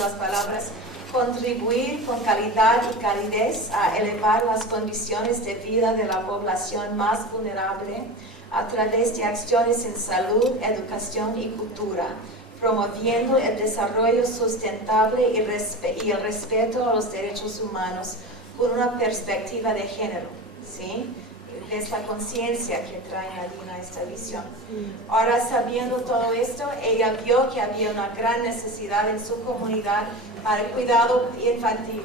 las palabras, contribuir con calidad y calidez a elevar las condiciones de vida de la población más vulnerable a través de acciones en salud, educación y cultura, promoviendo el desarrollo sustentable y el respeto a los derechos humanos con una perspectiva de género, ¿sí? Es la conciencia que trae Nadine a esta visión. Ahora, sabiendo todo esto, ella vio que había una gran necesidad en su comunidad para el cuidado infantil,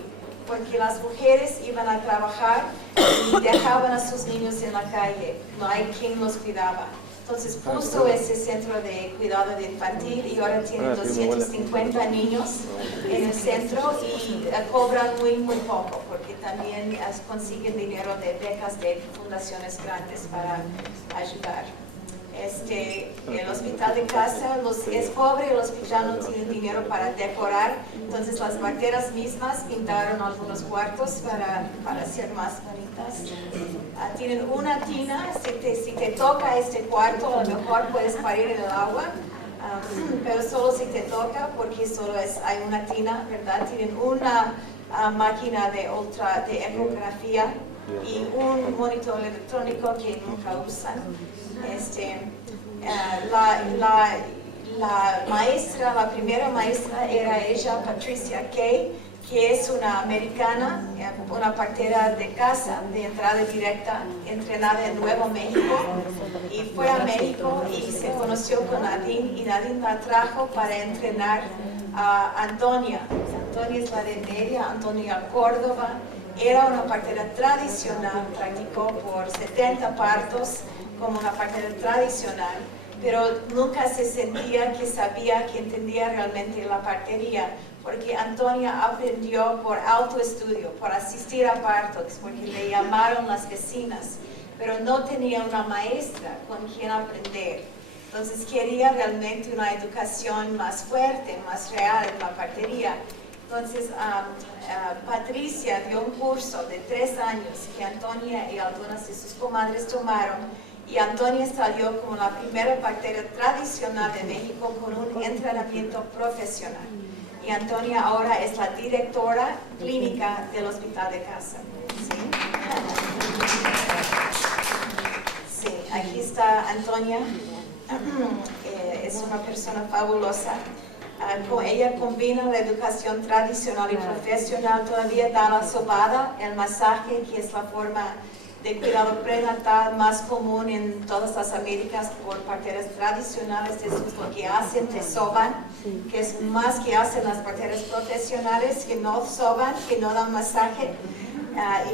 porque las mujeres iban a trabajar y dejaban a sus niños en la calle, no hay quien los cuidaba. Entonces puso ese centro de cuidado de infantil y ahora tiene 250 niños en el centro y cobran muy poco, porque también consiguen dinero de becas de fundaciones grandes para ayudar. El hospital de casa es pobre, el hospital no tiene dinero para decorar, entonces las parteras mismas pintaron algunos cuartos para hacer más bonitas. Tienen una tina, si te toca este cuarto, a lo mejor puedes parir en el agua, pero solo si te toca, porque solo hay una tina, ¿verdad? Tienen una máquina de ecografía y un monitor electrónico que nunca usan. La primera maestra era ella, Patricia Kay, que es una americana, una partera de casa, de entrada directa, entrenada en Nuevo México, y fue a México y se conoció con Nadine, y Nadine la trajo para entrenar a Antonia. Antonia es la de media, Antonia Córdoba, era una partera tradicional, practicó por 70 partos como una partera tradicional, pero nunca se sentía que sabía, que entendía realmente la partería, porque Antonia aprendió por autoestudio, por asistir a partos, porque le llamaron las vecinas, pero no tenía una maestra con quien aprender. Entonces quería realmente una educación más fuerte, más real en la partería. Entonces Patricia dio un curso de 3 años que Antonia y algunas de sus comadres tomaron, y Antonia salió como la primera partera tradicional de México con un entrenamiento profesional. Y Antonia ahora es la directora clínica del hospital de casa. ¿Sí? Sí, aquí está Antonia. Es una persona fabulosa. Ella combina la educación tradicional y profesional, todavía da la sobada, el masaje, que es la forma de cuidado prenatal más común en todas las Américas por parteras tradicionales. Eso es lo que hacen, te soban, que es más que hacen las parteras profesionales, que no soban, que no dan masaje.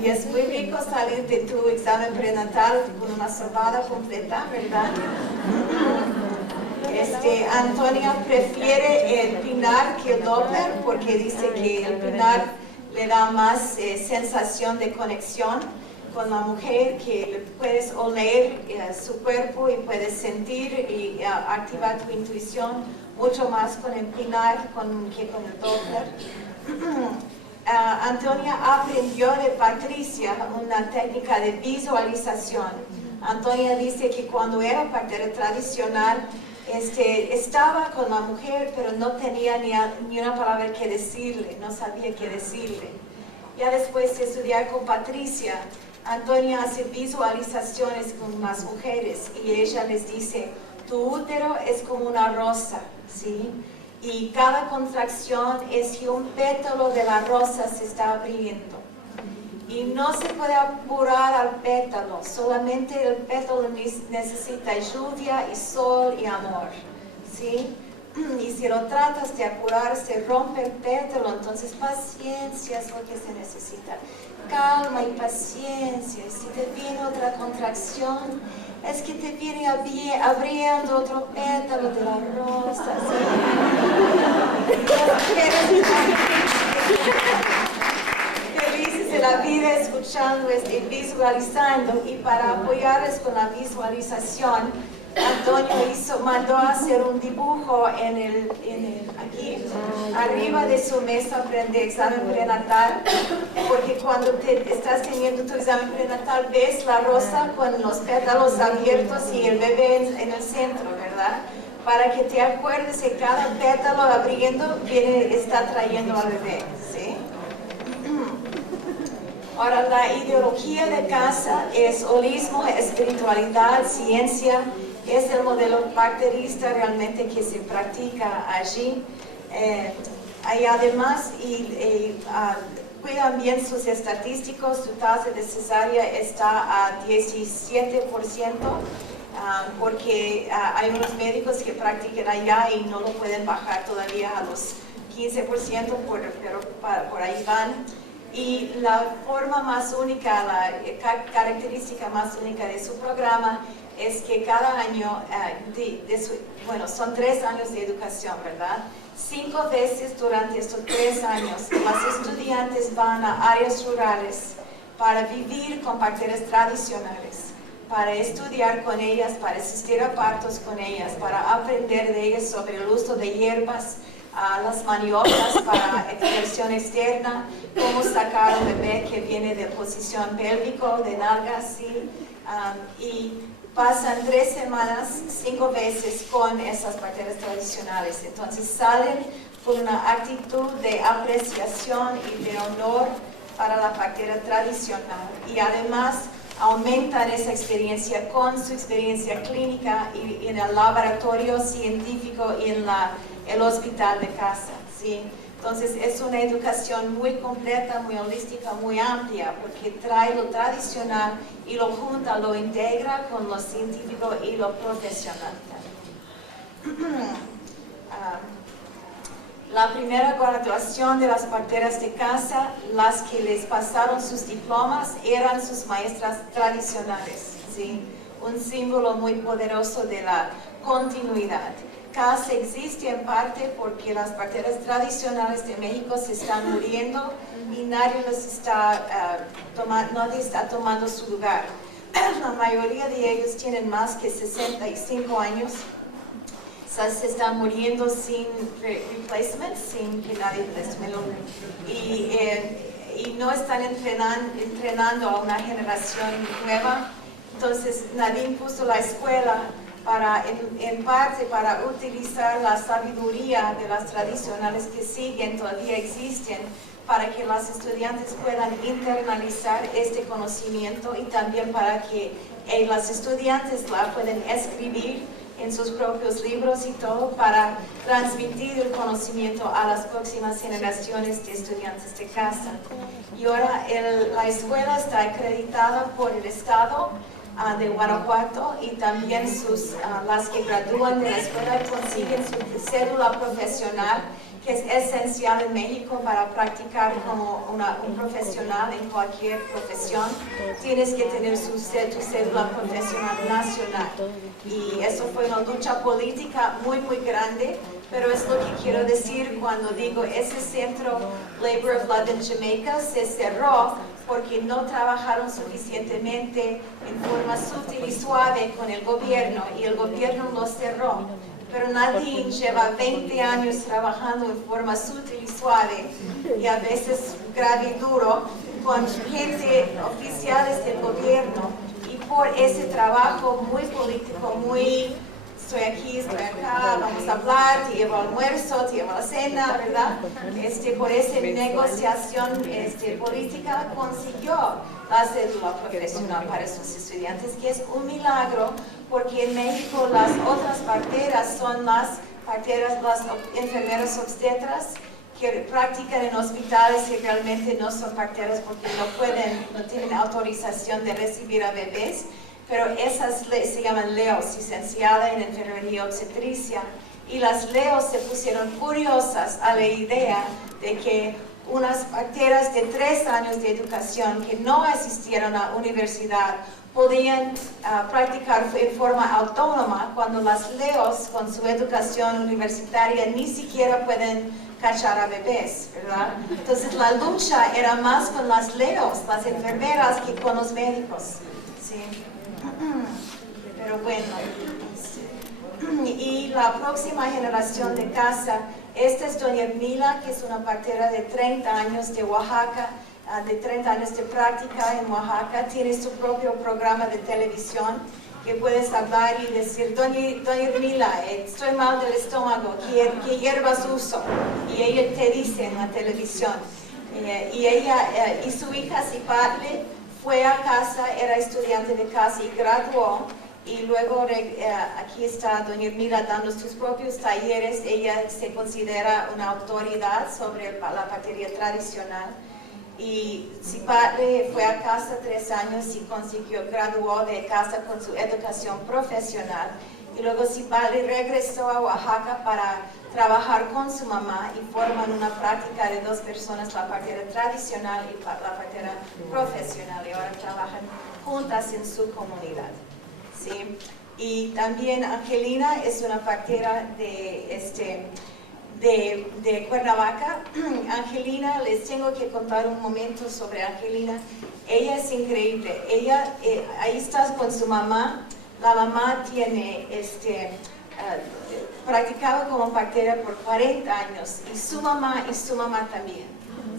Y es muy rico salir de tu examen prenatal con una sobada completa, ¿verdad? Antonia prefiere el pinar que el Doppler, porque dice que el pinar le da más sensación de conexión con la mujer, que puedes oler su cuerpo y puedes sentir y activar tu intuición mucho más con el pinar que con el Doppler. Antonia aprendió de Patricia una técnica de visualización. Antonia dice que cuando era partera tradicional, estaba con la mujer, pero no tenía ni una palabra que decirle, no sabía qué decirle. Ya después de estudiar con Patricia, Antonia hace visualizaciones con las mujeres y ella les dice: tu útero es como una rosa, ¿sí? Y cada contracción es que un pétalo de la rosa se está abriendo. Y no se puede apurar al pétalo, solamente el pétalo necesita lluvia y sol y amor, ¿sí? Y si lo tratas de apurar, se rompe el pétalo, entonces paciencia es lo que se necesita. Calma y paciencia. Si te viene otra contracción, es que te viene abriendo otro pétalo de la rosa, felices de la vida escuchando y visualizando, y para apoyarles con la visualización, Antonio mandó a hacer un dibujo aquí, arriba de su mesa de examen prenatal, porque cuando estás teniendo tu examen prenatal ves la rosa con los pétalos abiertos y el bebé en el centro, ¿verdad? para que te acuerdes que cada pétalo abriendo está trayendo al bebé, ¿sí? Ahora, la ideología de casa es holismo, espiritualidad, ciencia, es el modelo parterista realmente que se practica allí. Hay además, cuidan bien sus estadísticos, su tasa de cesárea está a 17%, porque hay unos médicos que practican allá y no lo pueden bajar todavía a los 15%, pero por ahí van. Y la forma más única, la característica más única de su programa es que cada año, bueno, son 3 años de educación, ¿verdad? 5 veces durante estos 3 años, las estudiantes van a áreas rurales para vivir con parteras tradicionales, para estudiar con ellas, para asistir a partos con ellas, para aprender de ellas sobre el uso de hierbas, las maniobras para expresión externa, cómo sacar un bebé que viene de posición pélvico, de nalgas, ¿sí? Y pasan 3 semanas, 5 veces con esas parteras tradicionales. Entonces salen con una actitud de apreciación y de honor para la partera tradicional. Y además aumentan esa experiencia con su experiencia clínica y en el laboratorio científico y en el hospital de casa, ¿sí? Entonces es una educación muy completa, muy holística, muy amplia, porque trae lo tradicional y lo junta, lo integra con lo científico y lo profesional. La primera graduación de las parteras de casa, las que les pasaron sus diplomas, eran sus maestras tradicionales, ¿sí? Un símbolo muy poderoso de la continuidad. CASA existe en parte porque las parteras tradicionales de México se están muriendo y nadie está tomando su lugar. La mayoría de ellos tienen más que 65 años. Se están muriendo sin replacement, sin que nadie les y no están entrenando a una generación nueva. Entonces Nadine puso la escuela en parte para utilizar la sabiduría de las tradicionales que siguen, todavía existen, para que las estudiantes puedan internalizar este conocimiento y también para que las estudiantes la puedan escribir en sus propios libros y todo para transmitir el conocimiento a las próximas generaciones de estudiantes de casa. Y ahora la escuela está acreditada por el Estado de Guanajuato y también las que gradúan de la escuela consiguen su cédula profesional, que es esencial en México para practicar como un profesional en cualquier profesión. Tienes que tener tu cédula profesional nacional. Y eso fue una lucha política muy, muy grande, pero es lo que quiero decir cuando digo ese centro Labor of Love in Jamaica se cerró porque no trabajaron suficientemente en forma sutil y suave con el gobierno y el gobierno lo cerró. Pero Nadine lleva 20 años trabajando en forma sutil y suave y a veces grave y duro con gente, oficiales del gobierno, y por ese trabajo muy político, muy estoy aquí, estoy acá, vamos a hablar, te llevo almuerzo, te llevo la cena, ¿verdad? Por esa negociación política consiguió la cédula profesional para sus estudiantes, que es un milagro, porque en México las otras parteras son las enfermeras obstetras que practican en hospitales y realmente no son parteras porque no tienen autorización de recibir a bebés. Pero esas se llaman LEOs, licenciada en enfermería obstetricia, y las LEOs se pusieron furiosas a la idea de que unas parteras de 3 años de educación que no asistieron a universidad podían practicar en forma autónoma cuando las LEOs con su educación universitaria ni siquiera pueden cachar a bebés, ¿verdad? Entonces la lucha era más con las LEOs, las enfermeras, que con los médicos, ¿sí? Pero bueno, y la próxima generación de casa, esta es doña Mila, que es una partera de 30 años de Oaxaca, de 30 años de práctica en Oaxaca, tiene su propio programa de televisión que puedes hablar y decir, doña Irmila, estoy mal del estómago, ¿qué hierbas uso? Y ella te dice en la televisión. Y ella y su hija Cipatle fue a casa, era estudiante de casa y graduó. Y luego aquí está doña Irmila dando sus propios talleres. Ella se considera una autoridad sobre la partería tradicional. Y Cipatle fue a casa 3 años y graduó de casa con su educación profesional. Y luego Cipatle regresó a Oaxaca para trabajar con su mamá y forman una práctica de 2 personas, la partera tradicional y la partera profesional. Y ahora trabajan juntas en su comunidad. ¿Sí? Y también Angelina es una partera de Cuernavaca. Angelina, les tengo que contar un momento sobre Angelina. Ella es increíble. Ella, ahí está con su mamá. La mamá tiene, practicaba como partera por 40 años. Y su mamá también.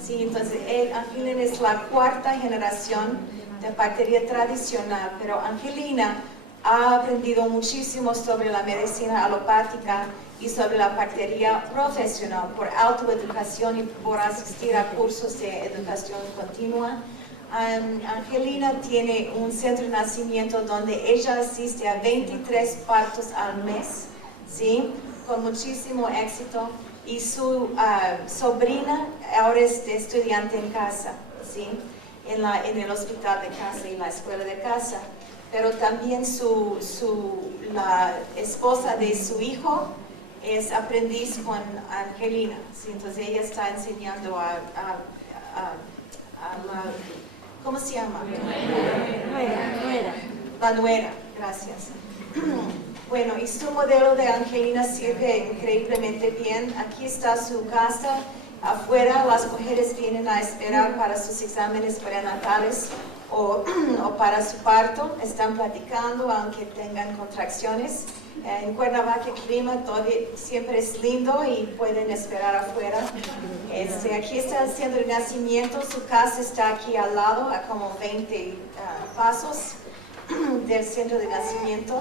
¿Sí? Entonces, Angelina es la 4ª generación de partería tradicional. Pero Angelina ha aprendido muchísimo sobre la medicina alopática y sobre la partería profesional por autoeducación y por asistir a cursos de educación continua. Angelina tiene un centro de nacimiento donde ella asiste a 23 partos al mes, ¿sí? Con muchísimo éxito. Y su sobrina ahora es estudiante en casa, ¿sí? En el hospital de casa y la escuela de casa. Pero también la esposa de su hijo es aprendiz con Angelina, ¿sí? Entonces ella está enseñando a la, ¿cómo se llama? Nuera. La nuera, gracias. Bueno, y su modelo de Angelina sirve increíblemente bien. Aquí está su casa. Afuera las mujeres vienen a esperar para sus exámenes prenatales o para su parto. Están platicando aunque tengan contracciones. En Cuernavaca el clima siempre es lindo y pueden esperar afuera. Aquí está el centro de nacimiento. Su casa está aquí al lado, a como 20 pasos del centro de nacimiento.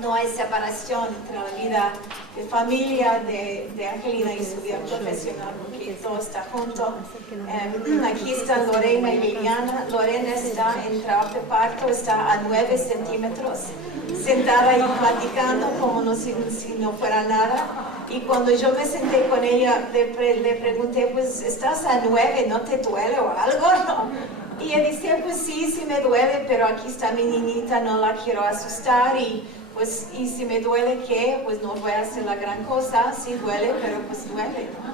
No hay separación entre la vida de familia de Angelina y su vida profesional, porque todo está junto. Aquí están Lorena y Liliana. Lorena está en trabajo de parto, está a 9 centímetros, sentada ahí platicando como si no fuera nada. Y cuando yo me senté con ella, le pregunté, pues, ¿estás a 9? ¿No te duele o algo? ¿No? Y ella dice, pues sí me duele, pero aquí está mi niñita, no la quiero asustar. Pues, y si me duele, ¿qué? Pues no voy a hacer la gran cosa. Sí duele, pero pues duele, ¿no?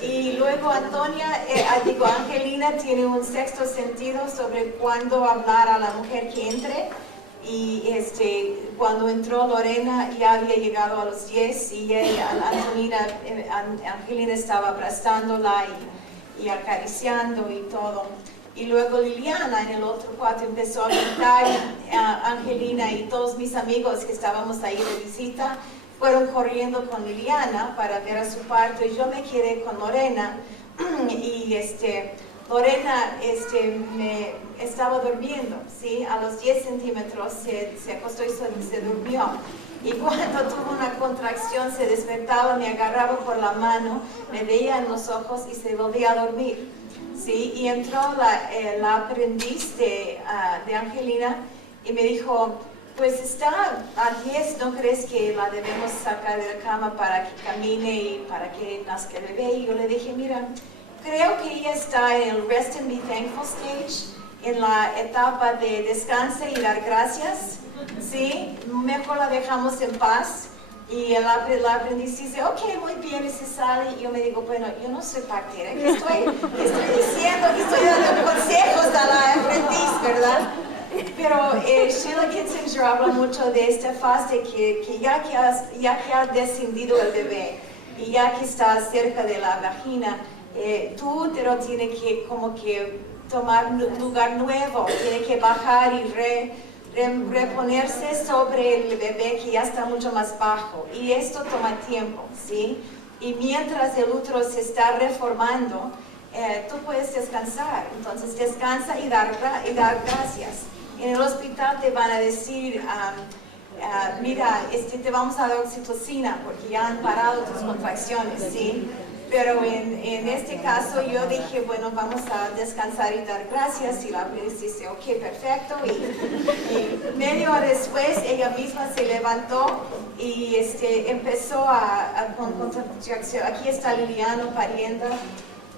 Y luego Angelina tiene un 6º sentido sobre cuándo hablar a la mujer que entre. Y cuando entró Lorena ya había llegado a los 10 y Angelina estaba abrazándola y acariciando y todo. Y luego Liliana en el otro cuarto empezó a gritar. Angelina y todos mis amigos que estábamos ahí de visita fueron corriendo con Liliana para ver a su parto y yo me quedé con Lorena. Y Lorena me estaba durmiendo, ¿sí? A los 10 centímetros se acostó y se durmió. Y cuando tuvo una contracción se despertaba, me agarraba por la mano, me veía en los ojos y se volvía a dormir. ¿Sí? Y entró la aprendiz de Angelina y me dijo, pues está a 10, ¿no crees que la debemos sacar de la cama para que camine y para que nazca el bebé? Y yo le dije, mira, creo que ella está en el Rest and Be Thankful stage, en la etapa de descanse y dar gracias, ¿sí? Mejor la dejamos en paz. Y el aprendiz dice, ok, muy bien, y se sale. Y yo me digo, bueno, yo no soy partera, que estoy diciendo, que estoy dando consejos a la aprendiz, ¿verdad? Pero Sheila Kitzinger habla mucho de esta fase que ya que ha descendido el bebé y ya que está cerca de la vagina, tu útero tiene que como que tomar un lugar nuevo, tiene que bajar y reponerse sobre el bebé que ya está mucho más bajo, y esto toma tiempo, ¿sí? Y mientras el útero se está reformando, tú puedes descansar. Entonces descansa y dar gracias. En el hospital te van a decir, mira, te vamos a dar oxitocina porque ya han parado tus contracciones, ¿sí? Pero en este caso yo dije, bueno, vamos a descansar y dar gracias, y la médica dice, ok, perfecto, y media hora después ella misma se levantó y empezó con contracción. Aquí está Liliano pariendo,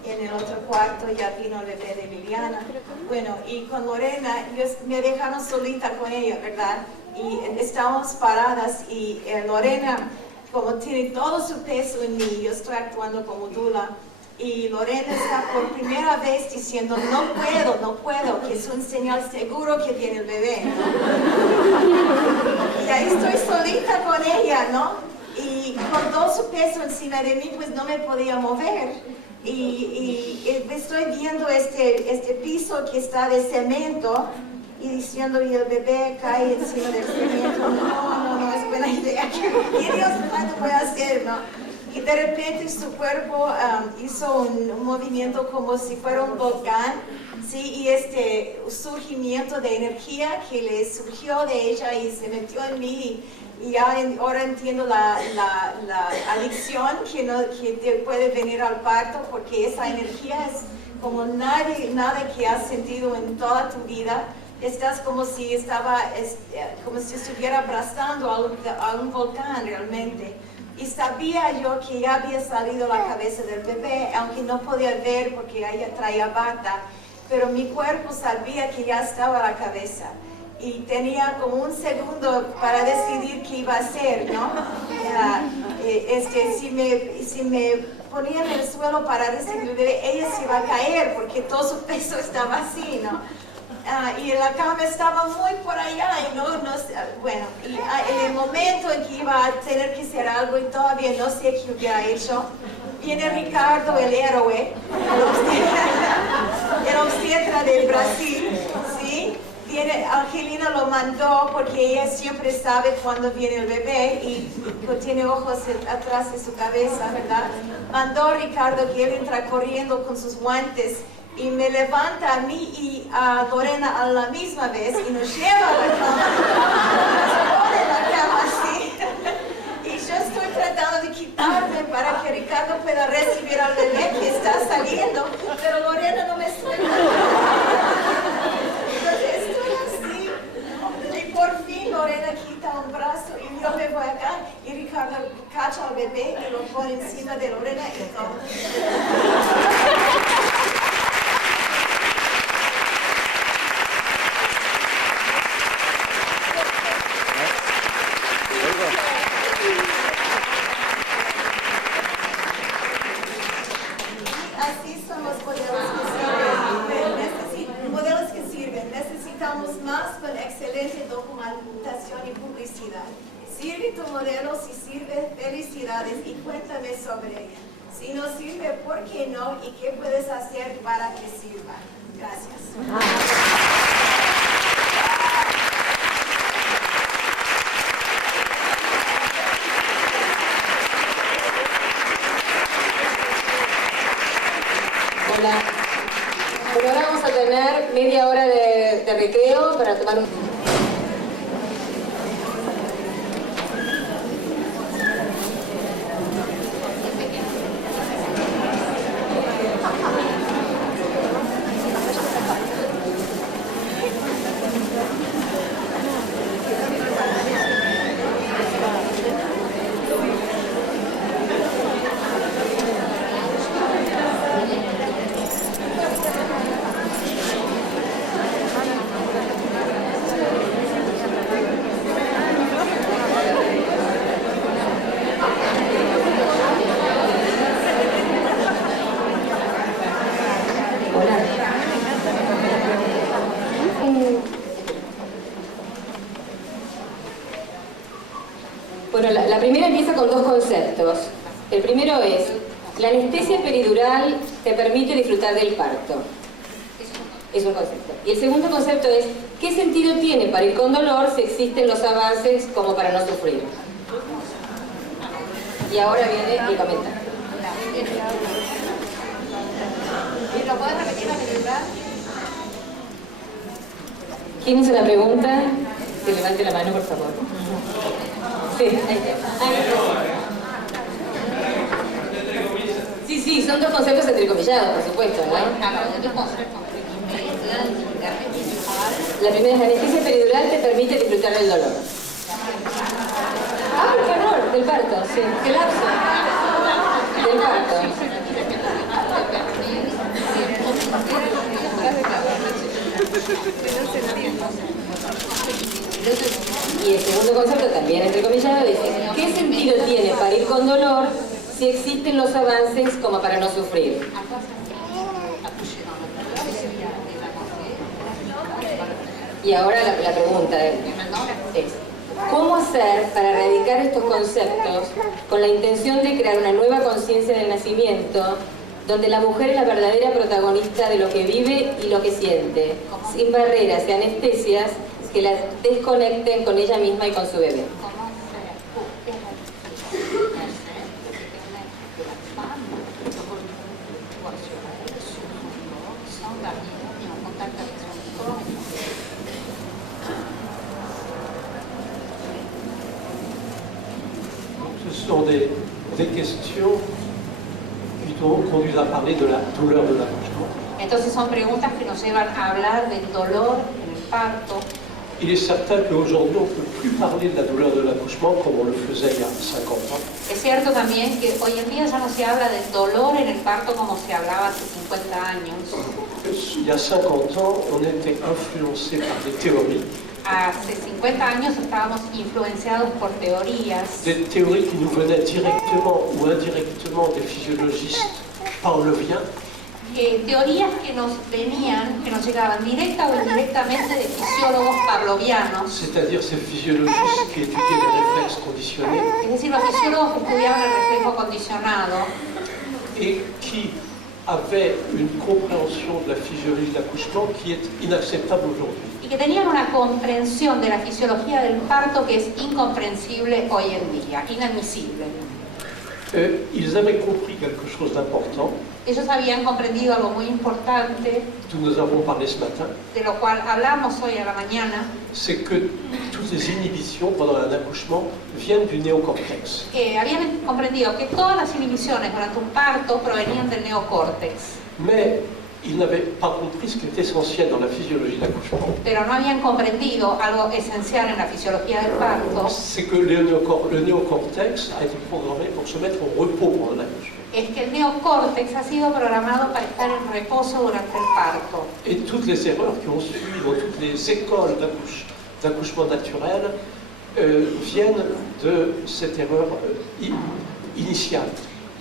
en el otro cuarto ya vino el bebé de Liliana. Bueno, y con Lorena, me dejaron solita con ella, ¿verdad? Y estábamos paradas y Lorena, como tiene todo su peso en mí, yo estoy actuando como dula, y Lorena está por primera vez diciendo, no puedo, que es un señal seguro que viene el bebé, ¿no? Y ahí estoy solita con ella, ¿no? Y con todo su peso encima de mí, pues no me podía mover. Y estoy viendo este piso que está de cemento, y diciendo, y el bebé cae encima del cemento. No es buena idea. ¿Qué Dios puede hacer, no? Y de repente su cuerpo hizo un movimiento como si fuera un volcán, ¿sí? Y este surgimiento de energía que le surgió de ella y se metió en mí. Y ahora entiendo la adicción que te puede venir al parto, porque esa energía es como nada que has sentido en toda tu vida. Estás como si estuviera abrazando a un volcán realmente. Y sabía yo que ya había salido la cabeza del bebé, aunque no podía ver porque ella traía bata, pero mi cuerpo sabía que ya estaba la cabeza. Y tenía como un segundo para decidir qué iba a hacer, ¿no? Si me ponía en el suelo para recibir el bebé, ella se iba a caer porque todo su peso estaba así, ¿no? Y la cama estaba muy por allá y bueno, y en el momento en que iba a tener que hacer algo y todavía no sé qué hubiera hecho, viene Ricardo, el héroe, el obstetra de Brasil, ¿sí? Angelina lo mandó porque ella siempre sabe cuándo viene el bebé y tiene ojos atrás de su cabeza, ¿verdad? Mandó a Ricardo que él entra corriendo con sus guantes y me levanta a mí y a Lorena a la misma vez y nos lleva a la cama, nos pone en la cama así. Y yo estoy tratando de quitarme para que Ricardo pueda recibir al bebé que está saliendo, pero Lorena no me suelta. Entonces estoy así y por fin Lorena quita un brazo y yo me voy acá y Ricardo cacha al bebé y lo pone encima de Lorena y todo. Así son los modelos que sirven. Necesitamos más con excelente documentación y publicidad. Sirve tu modelo, si sirve, felicidades y cuéntame sobre ella. Si no sirve, ¿por qué no? ¿Y qué puedes hacer para que sirva? Gracias. Hola. Bueno, ahora vamos a tener media hora de recreo para tomar un... Bueno, la primera empieza con dos conceptos. El primero es, la anestesia peridural te permite disfrutar del parto. Es un concepto. Y el segundo concepto es, ¿qué sentido tiene para ir con dolor si existen los avances como para no sufrir? Y ahora viene el comentario. ¿Lo puedes repetir la pregunta? ¿Quién hizo la pregunta? Que levante la mano, por favor. Sí, ahí está. Sí, son dos conceptos entrecomillados, por supuesto, ¿no? La primera es: la anestesia peridural te permite disfrutar del dolor. ¡Ah, qué horror! Del parto, sí. ¡Qué lapso! Del parto. Y el segundo concepto, también entrecomillado, dice: ¿qué sentido tiene parir con dolor si existen los avances como para no sufrir? Y ahora la pregunta es: ¿cómo hacer para erradicar estos conceptos con la intención de crear una nueva conciencia del nacimiento, donde la mujer es la verdadera protagonista de lo que vive y lo que siente, sin barreras y anestesias que la desconecten con ella misma y con su bebé? Ce sont des questions qui conduisent à parler de la douleur de l'accouchement. Entonces son preguntas que nos llevan a hablar del dolor en el parto. Il est certain qu'aujourd'hui, on ne peut plus parler de la douleur de l'accouchement comme on le faisait il y a 50 ans. Es cierto también que hoy en día ya no se habla del dolor en el parto como se hablaba hace 50 años. Il y a 50 ans, on était influencé par des théories. Hace 50 años estábamos influenciados por teorías. Des théories qui nous venaient directement ou indirectement des physiologistes pavloviens. Teorías que nos venían, que nos llegaban directa o indirectamente de fisiólogos pavlovianos. C'est-à-dire ces physiologistes qui étudiaient les réflexes conditionnés. Es decir, los fisiólogos que estudiaban el reflejo condicionado. Et qui avaient une compréhension de la physiologie de l'accouchement qui est inacceptable aujourd'hui. Y que tenían una comprensión de la fisiología del parto que es incomprensible hoy en día, inadmisible. Ils avaient compris quelque chose d'important. Ellos habían comprendido algo muy importante, Dont nous avons parlé ce matin. de lo cual hablamos hoy a la mañana. C'est que toutes les inhibitions pendant un accouchement viennent du néocortex. Habían comprendido que todas las inhibiciones durante un parto provenían del neocórtex. Mais ils n'avaient pas compris ce qui est essentiel dans la physiologie de l'accouchement. Pero no habían comprendido algo esencial en la fisiología del parto. C'est que le néocortex a été programmé pour se mettre au repos pendant l'accouchement. Es que el neocórtex ha sido programado para estar en reposo durante el parto. Et toutes les erreurs qui ont suivi dans toutes les écoles d'accouchement naturel viennent de cette erreur initiale.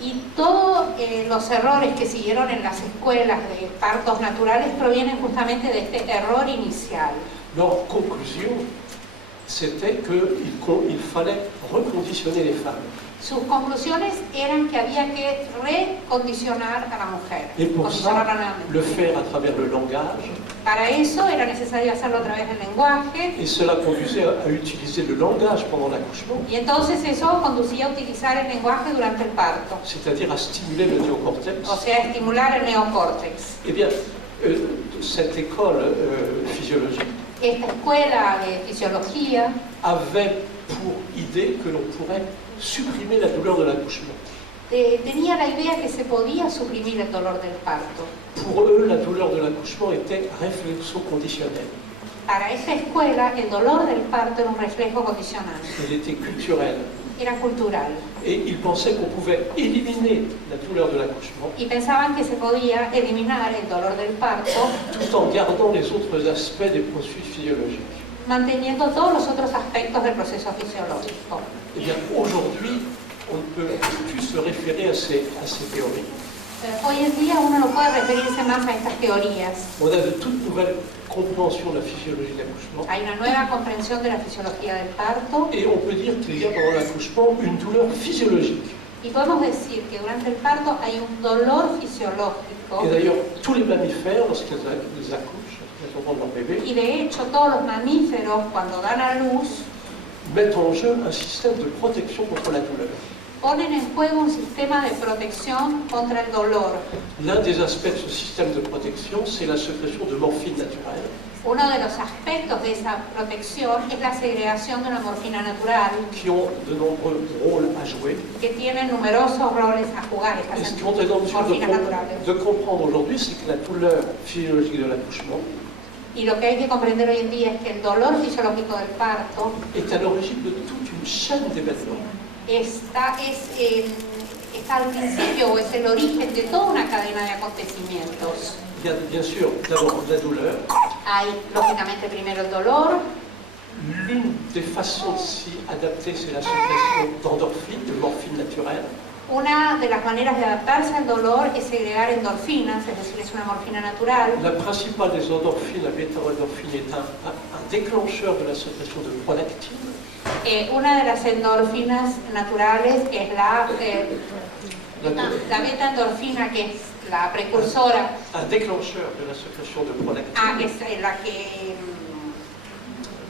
Y todos los errores que siguieron en las escuelas de partos naturales provienen justamente de este error inicial. Leur conclusion, c'était qu'il fallait reconditionner les femmes. Sus conclusiones eran que había que recondicionar a la mujer. Et pour ça, condicionarla nuevamente. le faire à travers le langage. Para eso era necesario hacerlo a través del lenguaje. Et cela conduisait à utiliser le langage pendant l'accouchement. Y entonces eso conducía a utilizar el lenguaje durante el parto. C'est-à-dire à stimuler le néocortex. O sea, estimular el neocórtex. Eh bien, cette école physiologique Esta escuela de fisiología avait pour idée que l'on pourrait supprimer la douleur de l'accouchement. tenía la idea que se podía suprimir el dolor del parto. Pour eux, la douleur de l'accouchement était réflexo-conditionnelle. Para esta escuela, el dolor del parto era un reflejo condicional, Elle était culturelle. era cultural. Et ils pensaient qu'on pouvait éliminer la douleur de l'accouchement Y pensaban que se podía eliminar el dolor del parto tout en gardant les autres aspects des processus physiologiques. manteniendo todos los otros aspectos del proceso fisiológico. Eh bien, aujourd'hui, on ne peut plus se référer à ces théories. Hoy en día uno no puede referirse más a estas teorías. On a de toute nouvelle compréhension de la physiologie de l'accouchement. Hay una nueva comprensión de la fisiología del parto Et on peut dire qu'il y a pendant l'accouchement une douleur physiologique. y podemos decir que durante el parto hay un dolor fisiológico. Et d'ailleurs, tous les mammifères, lorsqu'ils accouchent, lorsqu'ils entendent leur bébé, Y de hecho todos los mamíferos cuando dan a luz mettent en jeu un système de protection contre la douleur. ponen en juego un sistema de protección contra el dolor. L'un des aspects de ce système de protection, c'est la sécrétion de morphine naturelle, Uno de los aspectos de esa protección es la segregación de una morfina natural, qui ont de nombreux rôles à jouer que tiene numerosos roles a jugar et estas ce qu'on est en mesure morfinas naturales. de comprendre aujourd'hui, c'est que la douleur physiologique de l'accouchement Y lo que hay que comprender hoy en día es que el dolor fisiológico del parto est à l'origine de toute une chaîne d'événements está al principio o es el origen de toda una cadena de acontecimientos. Il y a bien sûr d'abord la douleur. Hay lógicamente primero el dolor. L'une des façons de s'y adapter, c'est la sécrétion d'endorphines, de morphine naturelle. Una de las maneras de adaptarse al dolor es segregar endorfinas, es decir, es una morfina natural. La principale des endorphines, la bêta-endorphine, est un déclencheur de la sécrétion de prolactine. Una de las endorfinas naturales es la beta-endorfina, que es la precursora, Un déclencheur de la sécrétion de prolactine. es la que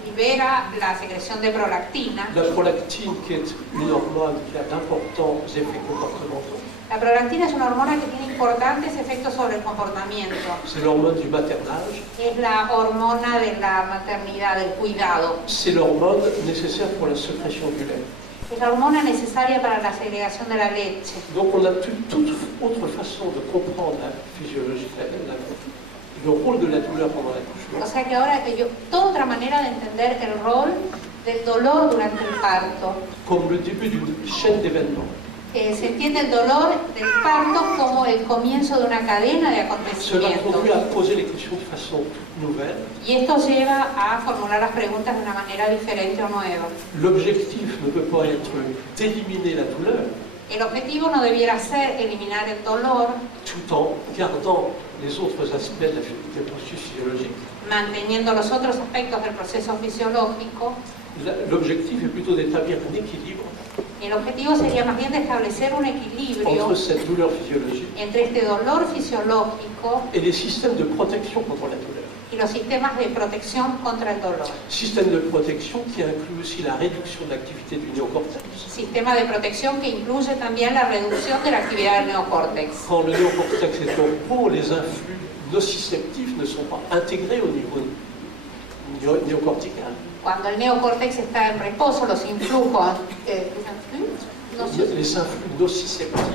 libera la secreción de prolactina. La prolactine, qui est une hormone qui a d'importants effets comportementaux. La prolactina es una hormona que tiene importantes efectos sobre el comportamiento. C'est l'hormone du maternage. Es la hormona de la maternidad, del cuidado. C'est l'hormone nécessaire pour la sécrétion du lait. Es la hormona necesaria para la segregación de la leche. Donc on a toute autre façon de comprendre la physiologie, le rôle de la douleur pendant l'accouchement. O sea que ahora toda otra manera de entender el rol del dolor durante el parto. Comme le début d'une chaîne d'événements. Se entiende el dolor del parto como el comienzo de una cadena de Cela acontecimientos. conduit à poser les questions de façon toute nouvelle. Y esto lleva a formular las preguntas de una manera diferente o nueva. L'objectif ne peut pas être d'éliminer la douleur, El objetivo no debiera ser eliminar el dolor, tout en gardant les autres aspects des processus physiologiques. manteniendo los otros aspectos del proceso fisiológico. L'objectif est plutôt d'établir un équilibre El objetivo sería más bien de establecer un equilibrio entre cette douleur physiologique entre este dolor fisiológico et les systèmes de protection contre la douleur. y los sistemas de protección contra el dolor. Système de protection qui inclut aussi la réduction de l'activité du néocortex. Sistema de protección que incluye también la reducción de la actividad del neocórtex. Quand le néocortex est au repos, les influx nociceptifs ne sont pas intégrés au niveau néocortical. Cuando el neocórtex está en reposo, los influjos Les influx nociceptifs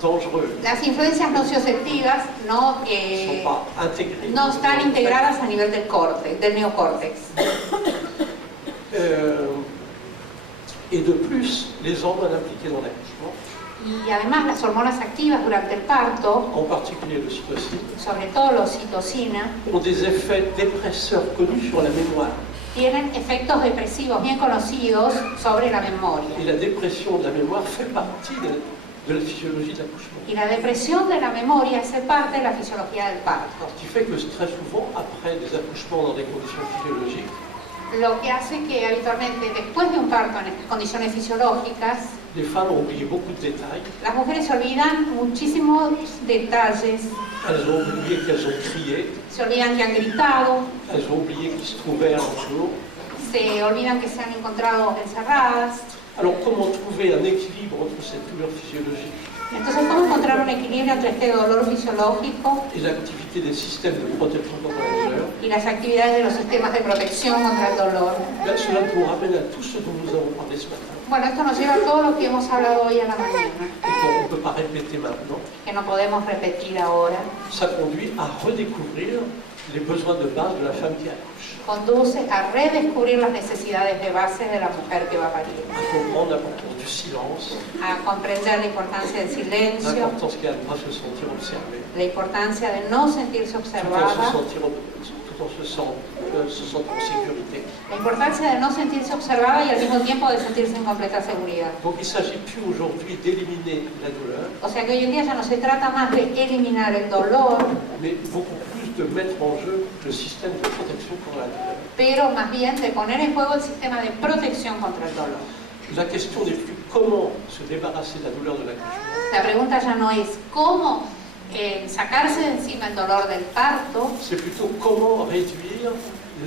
dangereux las influencias nocioceptivas ne sont pas intégrés. no están integradas a nivel del neocórtex. Et de plus, les hormones impliquées dans l'accouchement, Y además las hormonas activas durante el parto, en particulier l'ocytocine, sobre todo la oxitocina, ont des effets dépresseurs connus sur la mémoire. tienen efectos depresivos bien conocidos sobre la memoria. Et la dépression de la mémoire fait partie de la physiologie de l'accouchement. Y la depresión de la memoria hace parte de la fisiología del parto. Ce qui fait que très souvent, après des accouchements dans des conditions physiologiques, Lo que hace que habitualmente después de un parto en estas condiciones fisiológicas, les femmes ont oublié beaucoup de détails. las mujeres se olvidan muchísimos detalles, Elles ont oublié qu'elles ont crié, se olvidan que han gritado, elles ont oublié qu'ils se trouvaient à l'enclos. se olvidan que se han encontrado encerradas. Alors comment trouver un équilibre entre cette douleur physiologique Entonces, ¿cómo encontrar un equilibrio entre este dolor fisiológico et l'activité des systèmes de protection contre la douleur? y las actividades de los sistemas de protección contra el dolor? Là, cela nous ramène à tout ce dont nous avons parlé ce matin Bueno, esto nos lleva a todo lo que hemos hablado hoy a la mañana, et qu'on ne peut pas répéter maintenant. que no podemos repetir ahora. Ça conduit à redécouvrir les besoins de base de la femme qui accouche, Conduce a redescubrir las necesidades de base de la mujer que va a parir, à comprendre l'importance du silence, a comprender la importancia del silencio, l'importance qu'il y a de ne pas se sentir observé, la importancia de no sentirse tout en observada, se sentant en sécurité. la importancia de no sentirse observada y al mismo tiempo de sentirse en completa seguridad. Donc il ne s'agit plus aujourd'hui d'éliminer la douleur, O sea que hoy en día ya no se trata más de eliminar el dolor, mais beaucoup plus de mettre en jeu le système de protection contre la douleur. pero más bien de poner en juego el sistema de protección contra el dolor. La question n'est plus comment se débarrasser de la douleur de l'accouchement, La pregunta ya no es cómo sacarse de encima el dolor del parto, c'est plutôt comment réduire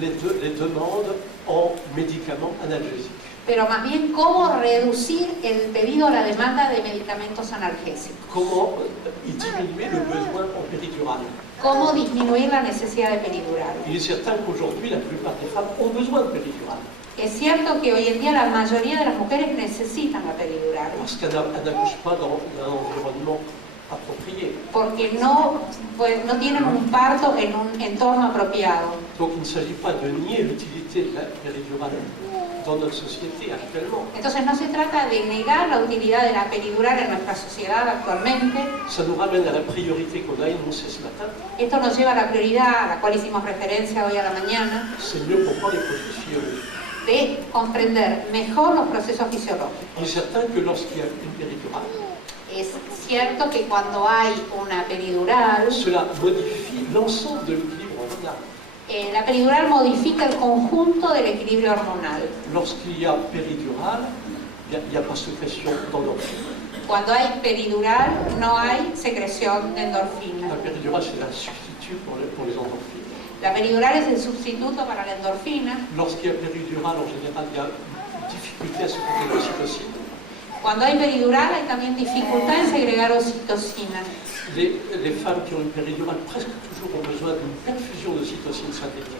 les demandes en médicaments analgésiques. pero más bien cómo reducir el pedido a la demanda de medicamentos analgésicos. Comment diminuer le besoin en péridurale. Cómo disminuir la necesidad de peridural. Il est certain qu'aujourd'hui, la plupart des femmes ont besoin de péridurale. Es cierto que hoy en día la mayoría de las mujeres necesitan la peridural. Parce qu'elles n'accouchent pas dans un environnement approprié. Porque no tienen un parto en un entorno apropiado. Donc il ne s'agit pas de nier l'utilité de la péridurale dans notre société actuellement. Entonces no se trata de negar la utilidad de la peridural en nuestra sociedad actualmente. Ça nous ramène à la priorité qu'on a énoncée ce matin. Esto nos lleva a la prioridad a la cual hicimos referencia hoy a la mañana, C'est mieux comprendre les processus physiologiques. de comprender mejor los procesos fisiológicos. Il est certain que lorsqu'il y a une péridurale, Es cierto que cuando hay una peridural, cela modifie l'ensemble de l'équilibre hormonal. la peridural modifica el conjunto del equilibrio hormonal. Lorsqu'il y a péridurale, il n'y a pas sécrétion d'endorphine. Cuando hay peridural no hay secreción de endorfina. La péridurale, c'est un substitut pour les endorphines. La peridural es el sustituto para la endorfina. Lorsqu'il y a péridurale, en général, il y a une difficulté à se de l'ocytocine. Cuando hay peridural hay también dificultad en segregar oxitocina. Les femmes qui ont une péridurale presque toujours ont besoin d'une perfusion d'ocytocine synthétique.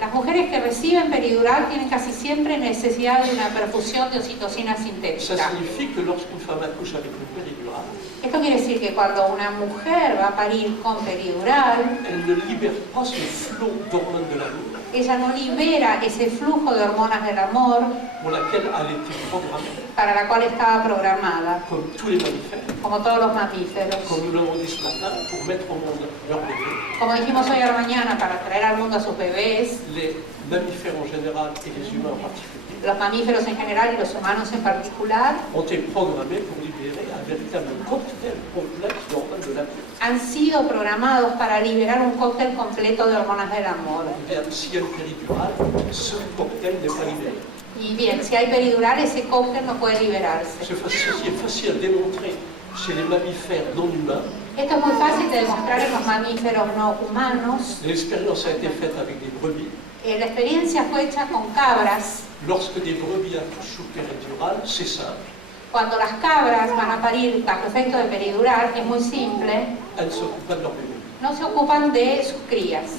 Las mujeres que reciben peridural tienen casi siempre necesidad de una perfusión de oxitocina Ça sintética. signifie que lorsqu'une femme accouche avec une péridurale, Esto quiere decir que cuando una mujer va a parir con peridural, elle ne libère pas ce flot d'hormones de l'amour ella no libera ese flujo de hormonas del amor pour laquelle elle était programmée, para la cual estaba programada, comme tous les mammifères, como todos los mamíferos. comme nous l'avons dit ce matin, pour mettre au monde leur bébé. Como dijimos hoy a la mañana, para traer al mundo a sus bebés, Les mammifères en général et les humains en particulier los mamíferos en general y los humanos en particular, ont été programmés pour libérer un véritable cocktail complexe d'hormones de l'amour. han sido programados para liberar un cóctel completo de hormonas del amor. Eh bien, s'il y a une péridurale, ce cocktail n'est pas libéré. Y bien, si hay peridural, ese cóctel no puede liberarse. Ceci est facile à démontrer chez les mammifères non humains. Esto es muy fácil de demostrar en los mamíferos no humanos. L'expérience a été faite avec des brebis. La experiencia fue hecha con cabras. Lorsque des brebis accouchent sous péridurale, c'est simple. Cuando las cabras van a parir bajo efecto de peridural, es muy simple, Elles ne s'occupent pas de leur bébé. no se ocupan de sus crías.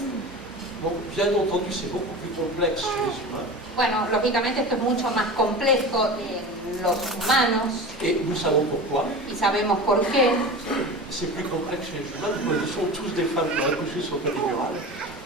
Donc, bien entendu, c'est beaucoup plus complexe chez les humains. Bueno, lógicamente esto es mucho más complejo en los humanos Et nous savons pourquoi. y sabemos por qué. C'est plus complexe chez les humains, parce que ce sont tous des femmes qui ont accouché sous péridurale.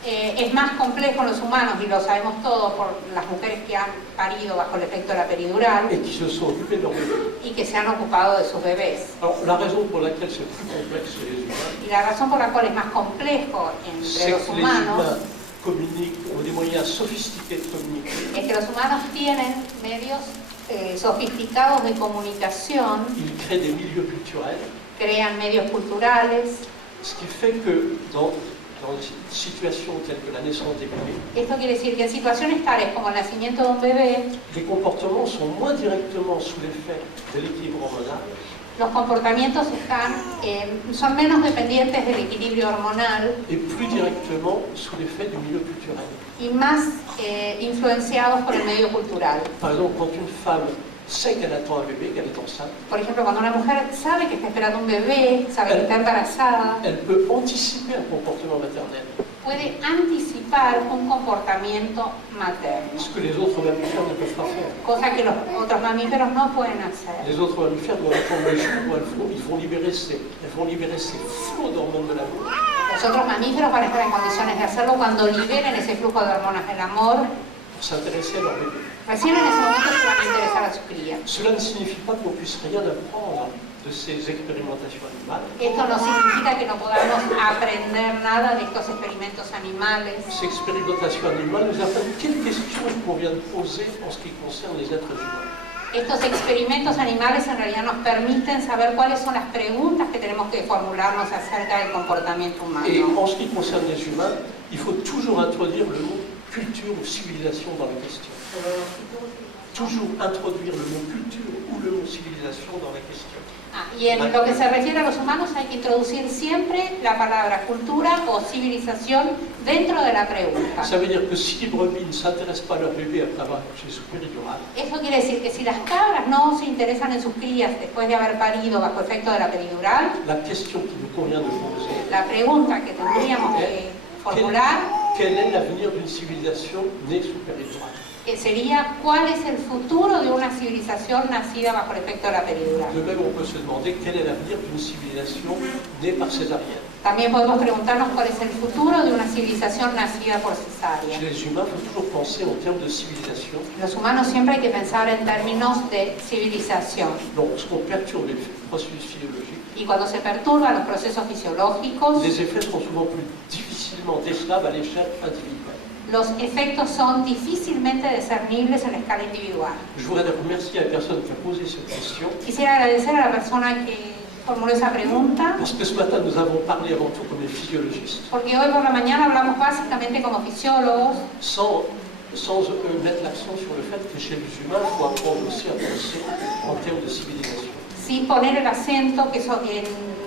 Es más complejo en los humanos y lo sabemos todos por las mujeres que han parido bajo el efecto de la peridural Et qui se sont occupées de leur bébé. y que se han ocupado de sus bebés. Alors, la raison pour laquelle c'est plus complexe chez les humains, Y la razón por la cual es más complejo entre c'est los que les humanos humains communiquent, ont des moyens sophistiqués de communiquer. es que los humanos tienen medios sofisticados de comunicación, Ils créent des milieux culturels, crean medios culturales. ce qui fait que dans des situations telles que la naissance des bébés, Esto quiere decir que en situaciones tales como el nacimiento de un bebé, les comportements sont moins directement sous l'effet de l'équilibre hormonal, los comportamientos son menos dependientes del equilibrio hormonal et plus directement sous l'effet du milieu culturel. y más influenciados por el medio cultural. Par exemple, quand une femme sait qu'elle attend un bébé, qu'elle est enceinte, Por ejemplo, cuando una mujer sabe que está esperando un bebé, sabe que está embarazada, elle peut anticiper un comportement maternel, puede anticipar un comportamiento materno, ce que les autres mammifères ne peuvent pas faire. cosa que los otros mamíferos no pueden hacer. Les autres mammifères doivent attendre le jour où ils vont libérer ces flots d'hormones de l'amour. Los otros mamíferos van a estar en condiciones de hacerlo cuando liberen ese flujo de hormonas del amor. Pour s'intéresser à leur bébé. Recién en ese momento se van a interesar a su cría. Cela ne signifie pas qu'on puisse rien apprendre de ces expérimentations animales. Esto no significa que no podamos aprender nada de estos experimentos animales. Ces expérimentations animales nous apprennent quelles questions qu'on vient de poser en ce qui concerne les êtres humains. Estos experimentos animales en realidad nos permiten saber cuáles son las preguntas que tenemos que formularnos acerca del comportamiento Et humano. en ce qui concerne les humains, il faut toujours introduire le mot culture ou civilisation dans la question. Toujours introduire le mot culture ou le mot civilisation dans la question. Y en lo que se refiere a los humanos hay que introducir siempre la palabra cultura o civilización dentro de la pregunta. Ça veut dire que si les brebis ne s'intéressent pas à leur bébé après avoir accouché sous péridurale, Eso quiere decir que si las cabras no se interesan en sus crías después de haber parido bajo efecto de la peridural, la question qu'il nous convient de poser, la pregunta que tendríamos que formular quel est l'avenir d'une civilisation née sous péridurale? sería ¿cuál es el futuro de una civilización nacida bajo el efecto de la peridural? De même, on peut se demander quel est l'avenir d'une civilisation née par césarienne. También podemos preguntarnos cuál es el futuro de una civilización nacida por cesárea. Chez les humains, il faut toujours penser en termes de civilisation. Los humanos siempre hay que pensar en términos de civilización. Lorsqu'on perturbe les processus physiologiques, Y cuando se perturban los procesos fisiológicos, les effets sont souvent plus difficilement décelables à l'échelle individuelle. los efectos son difícilmente discernibles en la escala individual. Je voudrais remercier la personne qui a posé cette question, Quisiera agradecer a la persona que formuló esa pregunta, parce que ce matin, nous avons parlé avant tout comme des physiologistes, porque hoy por la mañana hablamos básicamente como fisiólogos, sans mettre l'accent sur le fait que chez les humains, il faut apprendre aussi à penser en termes de civilisation. sin poner el acento que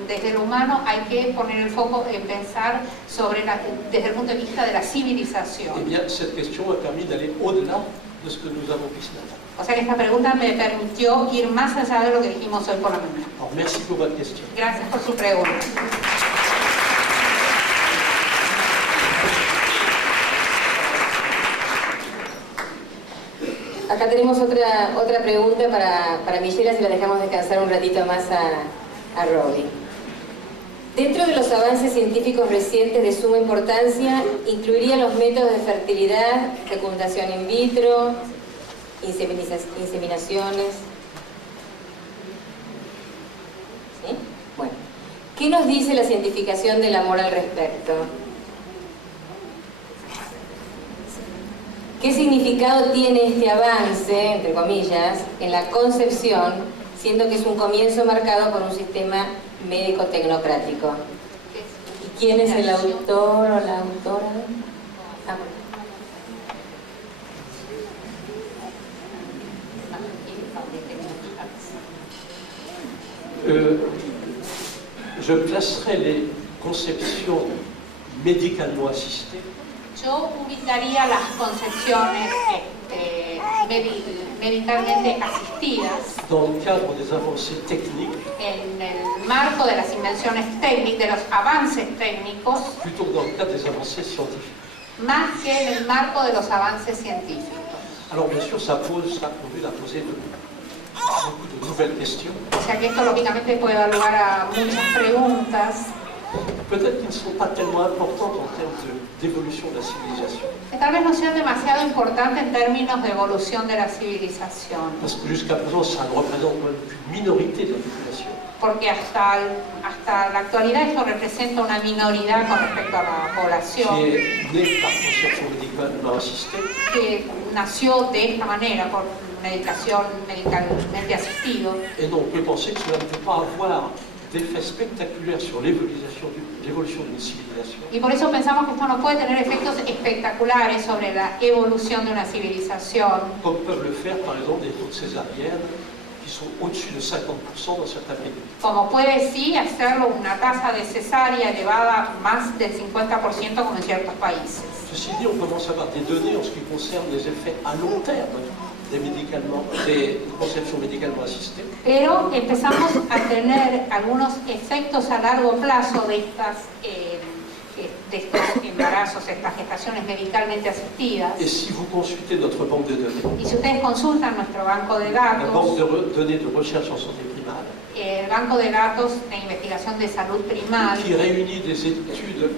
desde lo humano hay que poner el foco en pensar desde el punto de vista de la Eh civilización. bien, cette question m'a permis d'aller au-delà de ce que nous avons vu ce matin. O sea que esta pregunta me permitió ir más allá de lo que dijimos hoy por la mañana. Alors, merci pour votre question. Gracias por su pregunta. Acá tenemos otra pregunta para Michela, si la dejamos descansar un ratito más a Robbie. Dentro de los avances científicos recientes de suma importancia, incluiría los métodos de fertilidad, fecundación in vitro, inseminaciones. ¿Sí? Bueno, ¿qué nos dice la cientificación del amor al respecto? ¿Qué significado tiene este avance, entre comillas, en la concepción, siendo que es un comienzo marcado por un sistema médico tecnocrático? ¿Y quién es el autor o la autora? Ah, Je placerai les conceptions médicalement assistées Yo ubicaría las concepciones medicalmente asistidas dans le cadre des avancées techniques en el marco de las invenciones técnicas, de los avances técnicos, plutôt que dans le cadre des avancées scientifiques. más que en el marco de los avances científicos. Alors bien sûr, ça conduit à poser beaucoup de nouvelles questions, O sea que esto lógicamente puede dar lugar a muchas preguntas, peut-être qui ne sont pas tellement importantes en termes d'évolution de la civilisation. que tal vez no sean demasiado importantes en términos de evolución de la civilización, Parce que jusqu'à présent, ça ne représente même qu'une minorité de la population. porque hasta la actualidad esto representa una minoridad con respecto a la Qui población est née par conception médicalement assistée, que nació de esta manera por medicación medicalmente asistido. et donc on peut penser que cela ne peut pas avoir d'effet spectaculaire sur l'évolution d'une civilisation. Y por eso pensamos que esto no puede tener efectos espectaculares sobre la evolución de una civilización, Comme peuvent le faire par exemple des taux de césarienne qui sont au-dessus de 50% dans certains pays. como puede sí hacerlo una tasa de cesárea elevada más del 50% como en ciertos países. Ceci dit, on commence à avoir des données en ce qui concerne les effets à long terme des conceptions médicalement assistées. Pero empezamos a tener algunos efectos a largo plazo de estos embarazos, estas gestaciones medicalmente asistidas. Et si vous consultez notre banque de données, Y si ustedes consultan nuestro banco de la banque datos, de données de recherche en santé primale, el banco de datos de investigación de salud primal, qui réunit des études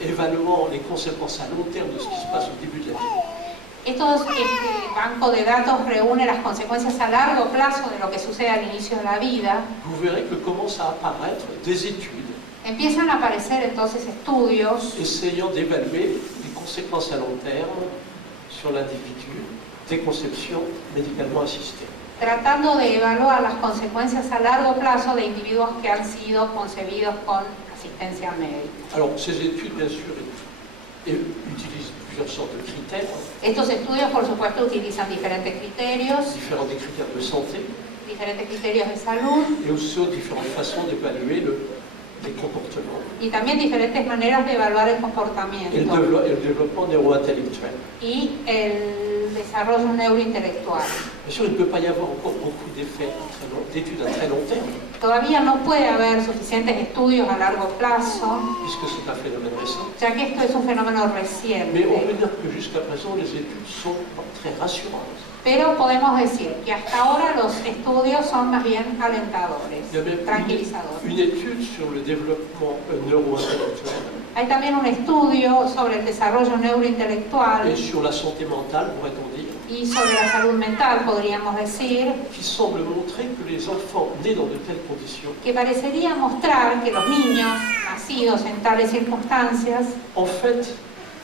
évaluant les conséquences à long terme de ce qui se passe au début de la vie. este banco de datos reúne las consecuencias a largo plazo de lo que sucede al inicio de la vida. Vous verrez que commencent à apparaître des études Empiezan a aparecer entonces estudios essayant d'évaluer les conséquences à long terme sur l'individu des conceptions médicalement assistées. tratando de evaluar las consecuencias a largo plazo de individuos que han sido concebidos con asistencia médica. Alors, ces études, bien sûr, utilisent plusieurs sortes de critères, Estos estudios, por supuesto, utilizan diferentes criterios, différents des critères de santé, diferentes criterios de salud et aussi aux différentes façons d'évaluer les comportements y también diferentes maneras de evaluar el et comportamiento le développement neurointellectuel. y el desarrollo neurointelectual. Bien sûr, il ne peut pas y avoir encore beaucoup d'études à très long terme, Todavía no puede haber suficientes estudios a largo plazo, puisque c'est un phénomène récent. ya que esto es un fenómeno Mais on reciente. peut dire que jusqu'à présent, les études sont très rassurantes. Pero podemos decir que hasta ahora los estudios son más bien alentadores, Il y a même tranquilizadores. une étude sur le développement neurointellectuel Hay también un estudio sobre el desarrollo neurointelectual et sur la santé mentale, pourrait-on dire, y sobre la salud mental, podríamos decir, qui semble montrer que les enfants nés dans de telles conditions, que parecería mostrar que los niños nacidos en tales circunstancias en fait,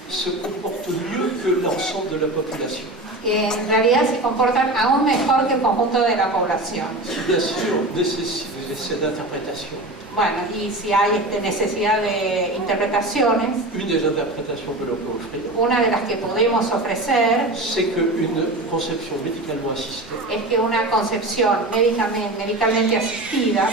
se comportent mieux que l'ensemble de la population. en realidad se comportan aún mejor que el conjunto de la población. Qui, bien sûr, nécessite des essais d'interprétation. Bueno, y si hay necesidad de interpretaciones, Une des interprétations que l'on peut offrir, una de las que podemos ofrecer c'est qu'une conception médicalement assistée es que una concepción médicamente asistida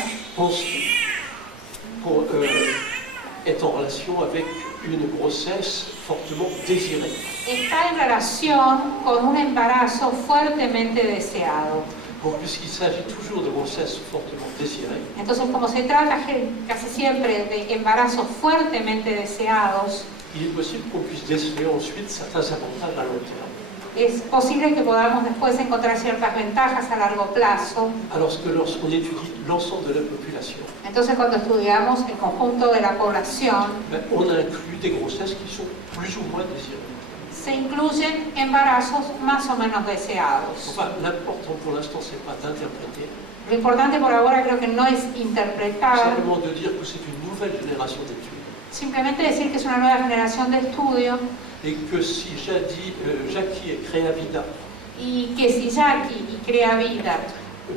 est en relation avec une grossesse fortement désirée. está en relación con un embarazo fuertemente deseado. Bon, puisqu'il s'agit toujours de grossesses fortement désirées, Entonces, como se trata casi siempre de embarazos fuertemente deseados, il est possible qu'on puisse déceler ensuite certains avantages à long terme. es posible que podamos después encontrar ciertas ventajas a largo plazo. Alors que lorsqu'on étudie l'ensemble de la population, Entonces, cuando estudiamos el conjunto de la población, on inclut des grossesses qui sont plus ou moins désirées. se incluyen embarazos más o menos deseados. Enfin, l'important pour l'instant, c'est pas d'interpréter, Lo importante por ahora creo que no es interpretar, simplement de dire que c'est une nouvelle génération d'études. simplemente decir que es una nueva generación de estudio Et que si Jackie et Créa Vida y que si Jackie y Crea Vida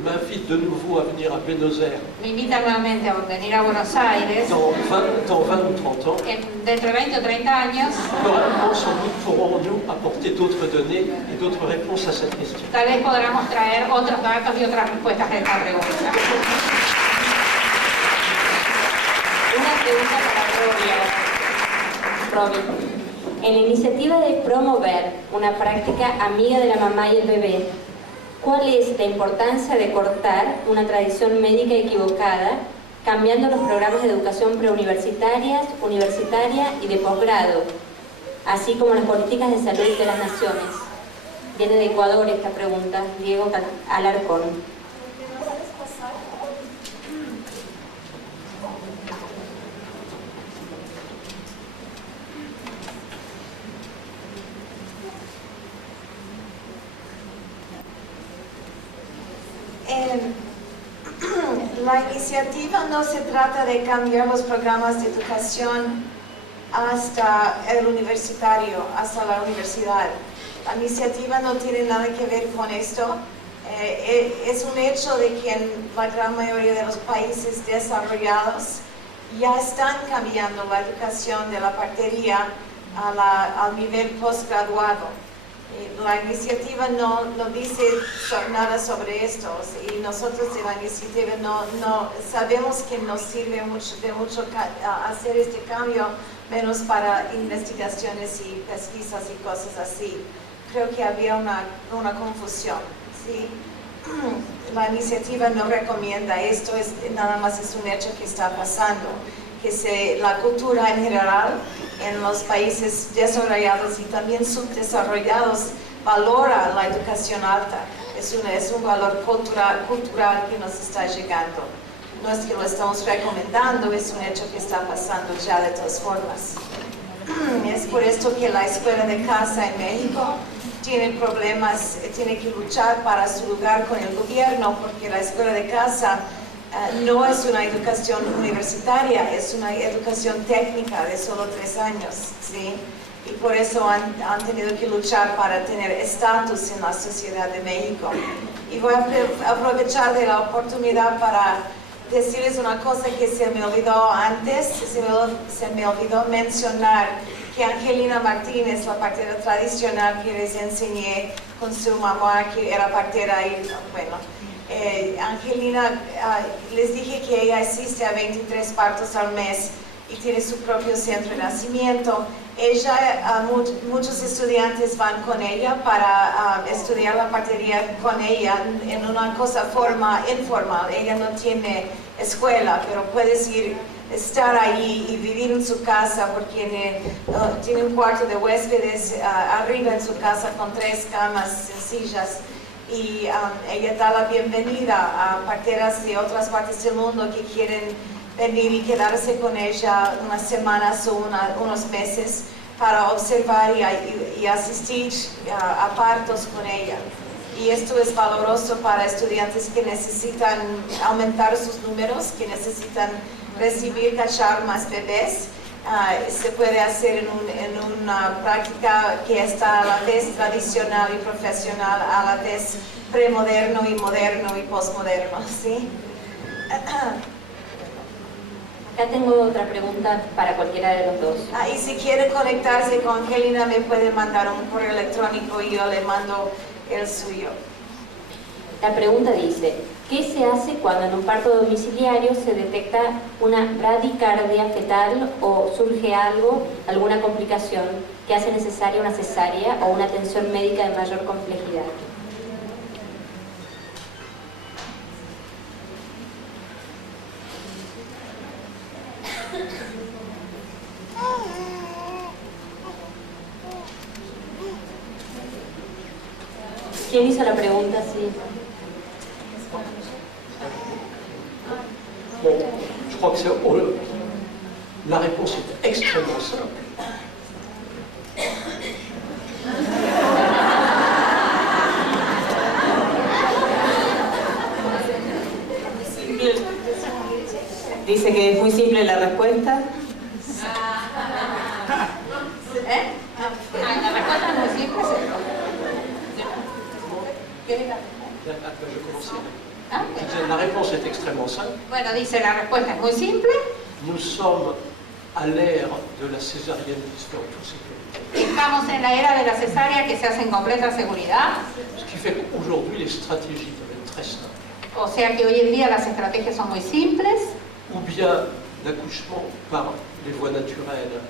m'invitent de nouveau à venir à Buenos Aires me invitan nuevamente a venir a Buenos Aires, dans 20 ou 30 ans, dentro de 20 o 30 años, probablement sans doute pourrons-nous apporter d'autres données et d'autres réponses à cette question. tal vez podamos traer otros datos y otras respuestas a esta pregunta. Una pregunta para Robin. En la iniciativa de promover una práctica amiga de la mamá y el bebé, ¿cuál es la importancia de cortar una tradición médica equivocada, cambiando los programas de educación preuniversitaria, universitaria y de posgrado, así como las políticas de salud de las naciones? Viene de Ecuador esta pregunta, Diego Alarcón. La iniciativa no se trata de cambiar los programas de educación hasta el universitario, hasta la universidad. La iniciativa no tiene nada que ver con esto. Es un hecho de que en la gran mayoría de los países desarrollados ya están cambiando la educación de la partería al nivel postgraduado. La iniciativa no dice nada sobre esto y nosotros de la iniciativa no sabemos que nos sirve de mucho hacer este cambio, menos para investigaciones y pesquisas y cosas así. Creo que había una confusión, ¿sí? La iniciativa no recomienda esto, nada más es un hecho que está pasando, que la cultura en general en los países desarrollados y también subdesarrollados valora la educación alta. Es un valor cultural que nos está llegando. No es que lo estamos recomendando, es un hecho que está pasando ya de todas formas. Es por esto que la escuela de casa en México tiene problemas, tiene que luchar para su lugar con el gobierno, porque la escuela de casa no es una educación universitaria, es una educación técnica de solo 3 años, ¿sí? Y por eso han tenido que luchar para tener estatus en la sociedad de México. Y voy a aprovechar de la oportunidad para decirles una cosa que se me olvidó antes, se me olvidó mencionar que Angelina Martínez, la partera tradicional que les enseñé con su mamá, que era partera y bueno, Angelina, les dije que ella asiste a 23 partos al mes y tiene su propio centro de nacimiento. Ella, muchos estudiantes van con ella para estudiar la partería con ella en una forma informal. Ella no tiene escuela, pero puedes estar ahí y vivir en su casa porque tiene un cuarto de huéspedes arriba en su casa con 3 camas sencillas. Y ella da la bienvenida a parteras de otras partes del mundo que quieren venir y quedarse con ella unas semanas o unos meses para observar y asistir a partos con ella. Y esto es valoroso para estudiantes que necesitan aumentar sus números, que necesitan cachar más bebés. Se puede hacer en una práctica que está a la vez tradicional y profesional, a la vez premoderno y moderno y postmoderno, ¿sí? Acá tengo otra pregunta para cualquiera de los dos. Y si quiere conectarse con Angelina, me puede mandar un correo electrónico y yo le mando el suyo. La pregunta dice, ¿qué se hace cuando en un parto domiciliario se detecta una bradicardia fetal o surge alguna complicación que hace necesaria una cesárea o una atención médica de mayor complejidad? ¿Quién hizo la pregunta? Sí. Bon, je crois que la réponse est extrêmement simple. Dice que es muy simple la respuesta. La respuesta es muy simple. La réponse est extrêmement simple. Bueno, dice, la respuesta es muy simple. Nous sommes à l'ère de la césarienne qui se fait en toute sécurité. Estamos en la era de la cesárea que se hace en completa seguridad. Ce qui fait qu'aujourd'hui, les stratégies peuvent être très simples. O sea que hoy en día las estrategias son muy simples. Ou bien l'accouchement par les voies naturelles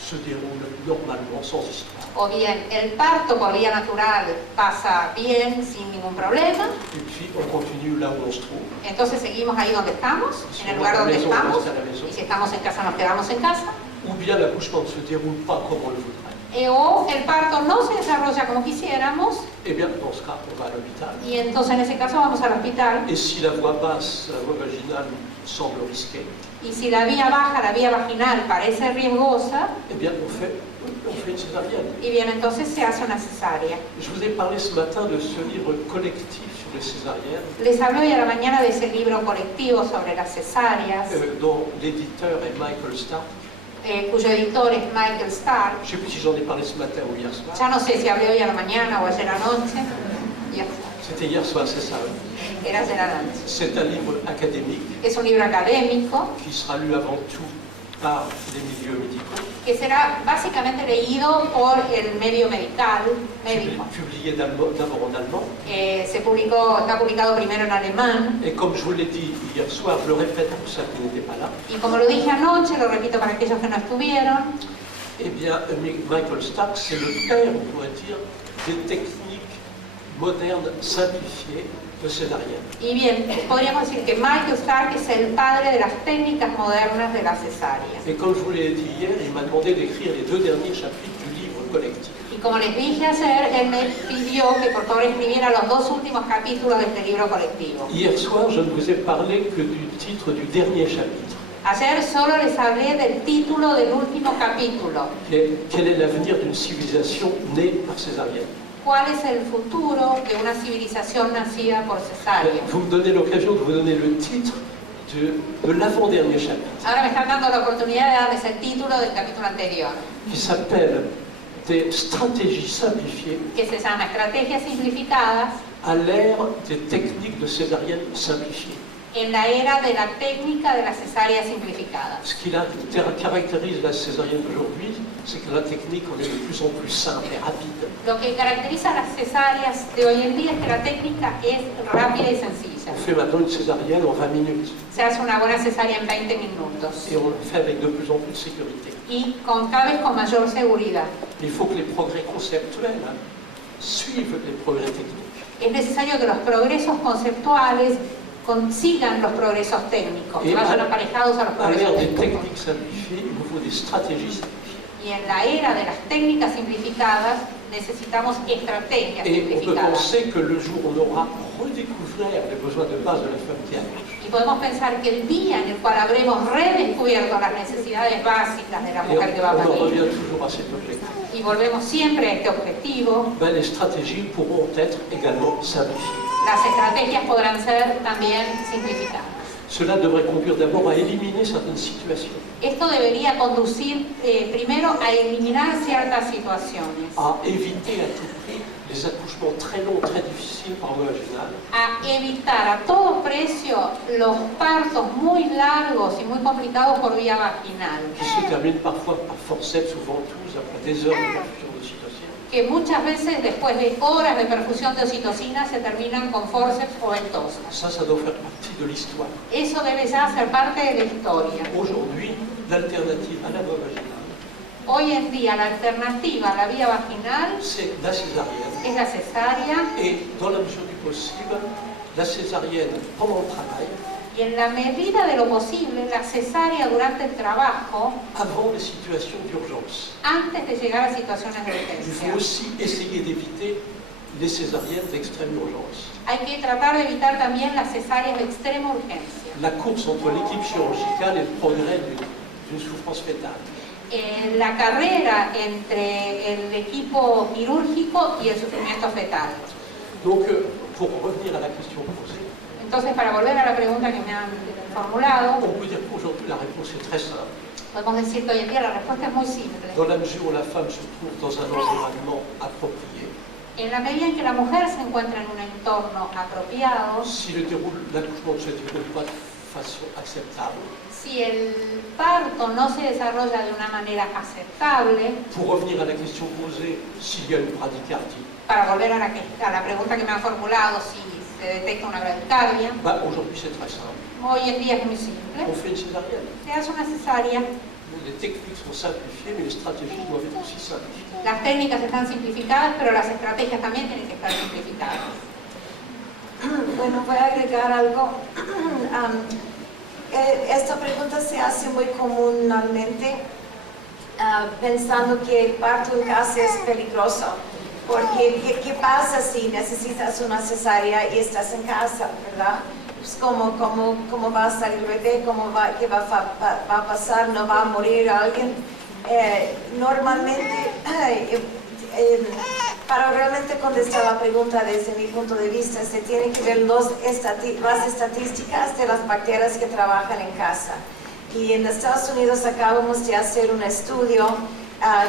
se déroule normalement, sans histoire. O bien el parto por vía natural pasa bien, sin ningún problema. Et puis on continue là où on se trouve. Entonces seguimos ahí donde estamos, Si en el on lugar va à la donde maison, on estamos. reste à la maison. Y si estamos en casa, nos quedamos en casa. Ou bien l'accouchement ne se déroule pas comme on le voudrait. O el parto no se desarrolla como quisiéramos. Eh bien, dans ce cas, on va à l'hôpital. Y entonces en ese caso vamos al hospital. Et si la voie basse, la voie vaginale, semble risquée, Y si la vía baja, la vía vaginal, parece riesgosa, eh bien, on fait une césarienne. y bien entonces se hace una cesárea. Je vous ai parlé ce matin de ce livre collectif sur les césariennes, Les hablé hoy a la mañana de ese libro colectivo sobre las cesáreas, dont l'éditeur est Michael Stark. cuyo editor es Michael Stark. Je ne sais plus si j'en ai parlé ce matin ou hier soir. Ya no sé si hablé hoy a la mañana o ayer anoche. Ya está. C'était hier soir, c'est ça. Oui. Era ayer anoche. C'est un livre académique Es un libro académico qui sera lu avant tout par les milieux médicaux, que será básicamente leído por el medio médico. publié d'abord en allemand. Está publicado primero en alemán. Et comme je vous l'ai dit hier soir, je le répète pour ceux qui n'étaient pas là, Y como lo dije anoche, lo repito para aquellos que no estuvieron, eh bien, Michael Stark, c'est le père, on pourrait dire, des techniques modernes simplifiées de césarienne. y bien, podríamos decir que Michael Stark es el padre de las técnicas modernas de la cesárea. Et comme je vous l'ai dit hier, il m'a demandé d'écrire les 2 derniers chapitres du livre collectif. Y como les dije ayer, él me pidió que por favor escribiera los 2 últimos capítulos de este libro colectivo. Hier soir, je ne vous ai parlé que du titre du dernier chapitre. Ayer solo les hablé del título del último capítulo. Quel est l'avenir d'une civilisation née par césarienne? ¿Cuál es el futuro de una civilización nacida por cesárea? Vous me donnez l'occasion de vous donner le titre de l'avant-dernier chapitre, Ahora me están dando la oportunidad de darles el título del capítulo anterior, qui s'appelle Des stratégies simplifiées que se llama Estrategias simplificadas à l'ère des techniques de césarienne simplifiées. en la era de la técnica de la cesárea simplificada. Ce qui caractérise la césarienne d'aujourd'hui, c'est que la technique, on est de plus en plus simple et rapide. Lo que caracteriza a las cesáreas de hoy en día es que la técnica es rápida y sencilla. fait maintenant une césarienne en 20 minutes. Se hace una buena cesárea en 20 minutos Et on le fait avec de plus en plus de sécurité. y cada vez con mayor seguridad. Il faut que les progrès conceptuels suivent les progrès techniques. Es necesario que los progresos conceptuales consigan los progresos técnicos, que vayan aparejados a los À l'ère progresos des técnicos. techniques simplifiées, il nous faut des stratégies simplifiées. Y en la era de las técnicas simplificadas necesitamos estrategias Et on peut simplificadas. penser que le jour où on aura redécouvert les besoins de base de la femme qui accouche, Y podemos pensar que el día en el cual habremos redescubierto las necesidades básicas de la et mujer que va a on en parir revient toujours à cet objectif, y volvemos siempre a este objetivo, ben, les stratégies pourront être également simplifiées. las estrategias podrán ser también simplificadas. Cela devrait conduire d'abord à éliminer certaines situations, Esto debería conducir primero a eliminar ciertas situaciones, à éviter à tout prix les accouchements très longs, très difficiles par voie vaginale, a evitar a todo precio los partos muy largos y muy complicados por vía vaginal, qui se terminent parfois par forceps ou ventouses après des heures de perfusion d'ocytocine. que muchas veces después de horas de perfusión de oxitocina se terminan con forceps o ventosas. Ça doit faire partie de l'histoire. Eso debe ya ser parte de la historia. Aujourd'hui, l'alternative à la voie vaginale, Hoy en día la alternativa a la vía vaginal c'est la césarienne. es la cesárea Et dans la mesure du possible, la césarienne pendant le travail, y en la medida de lo posible la cesárea durante el trabajo avant les situations d'urgence. antes de llegar a situaciones de Il faut urgencia. aussi essayer d'éviter les césariennes d'extrême urgence. Hay que tratar de evitar también las cesáreas de extrema urgencia. La course entre l'équipe chirurgicale et le progrès d'une souffrance fétale. La carrera entre el equipo quirúrgico y el sufrimiento fetal. Donc, pour revenir à la question posée, Entonces, para volver a la pregunta que me han formulado, on peut dire qu'aujourd'hui la réponse est très simple. podemos decir que hoy en día la respuesta es muy simple. Dans la mesure où la femme se trouve dans un environnement approprié, En la medida en que la mujer se encuentra en un entorno apropiado, si l'accouchement ne se déroule pas de façon acceptable, si el parto no se desarrolla de una manera aceptable, pour revenir à la question posée, s'il y a une bradycardie, para volver a la pregunta que me han formulado, si se detecta una bradicardia, bah, aujourd'hui c'est très simple. hoy en día es muy simple. On fait une césarienne. Se hace una cesárea, Les techniques sont simplifiées, mais les stratégies doivent être aussi simplifiées. las técnicas están simplificadas, pero las estrategias también tienen que estar simplificadas. Bueno, voy a agregar algo. Esta pregunta se hace muy comúnmente pensando que el parto en casa es peligroso. Porque, ¿qué pasa si necesitas una cesárea y estás en casa, verdad? Pues, ¿cómo va a salir el bebé? ¿Qué va a pasar? ¿No va a morir alguien? Normalmente, para realmente contestar la pregunta desde mi punto de vista, se tienen que ver las estadísticas de las bacterias que trabajan en casa. Y en Estados Unidos acabamos de hacer un estudio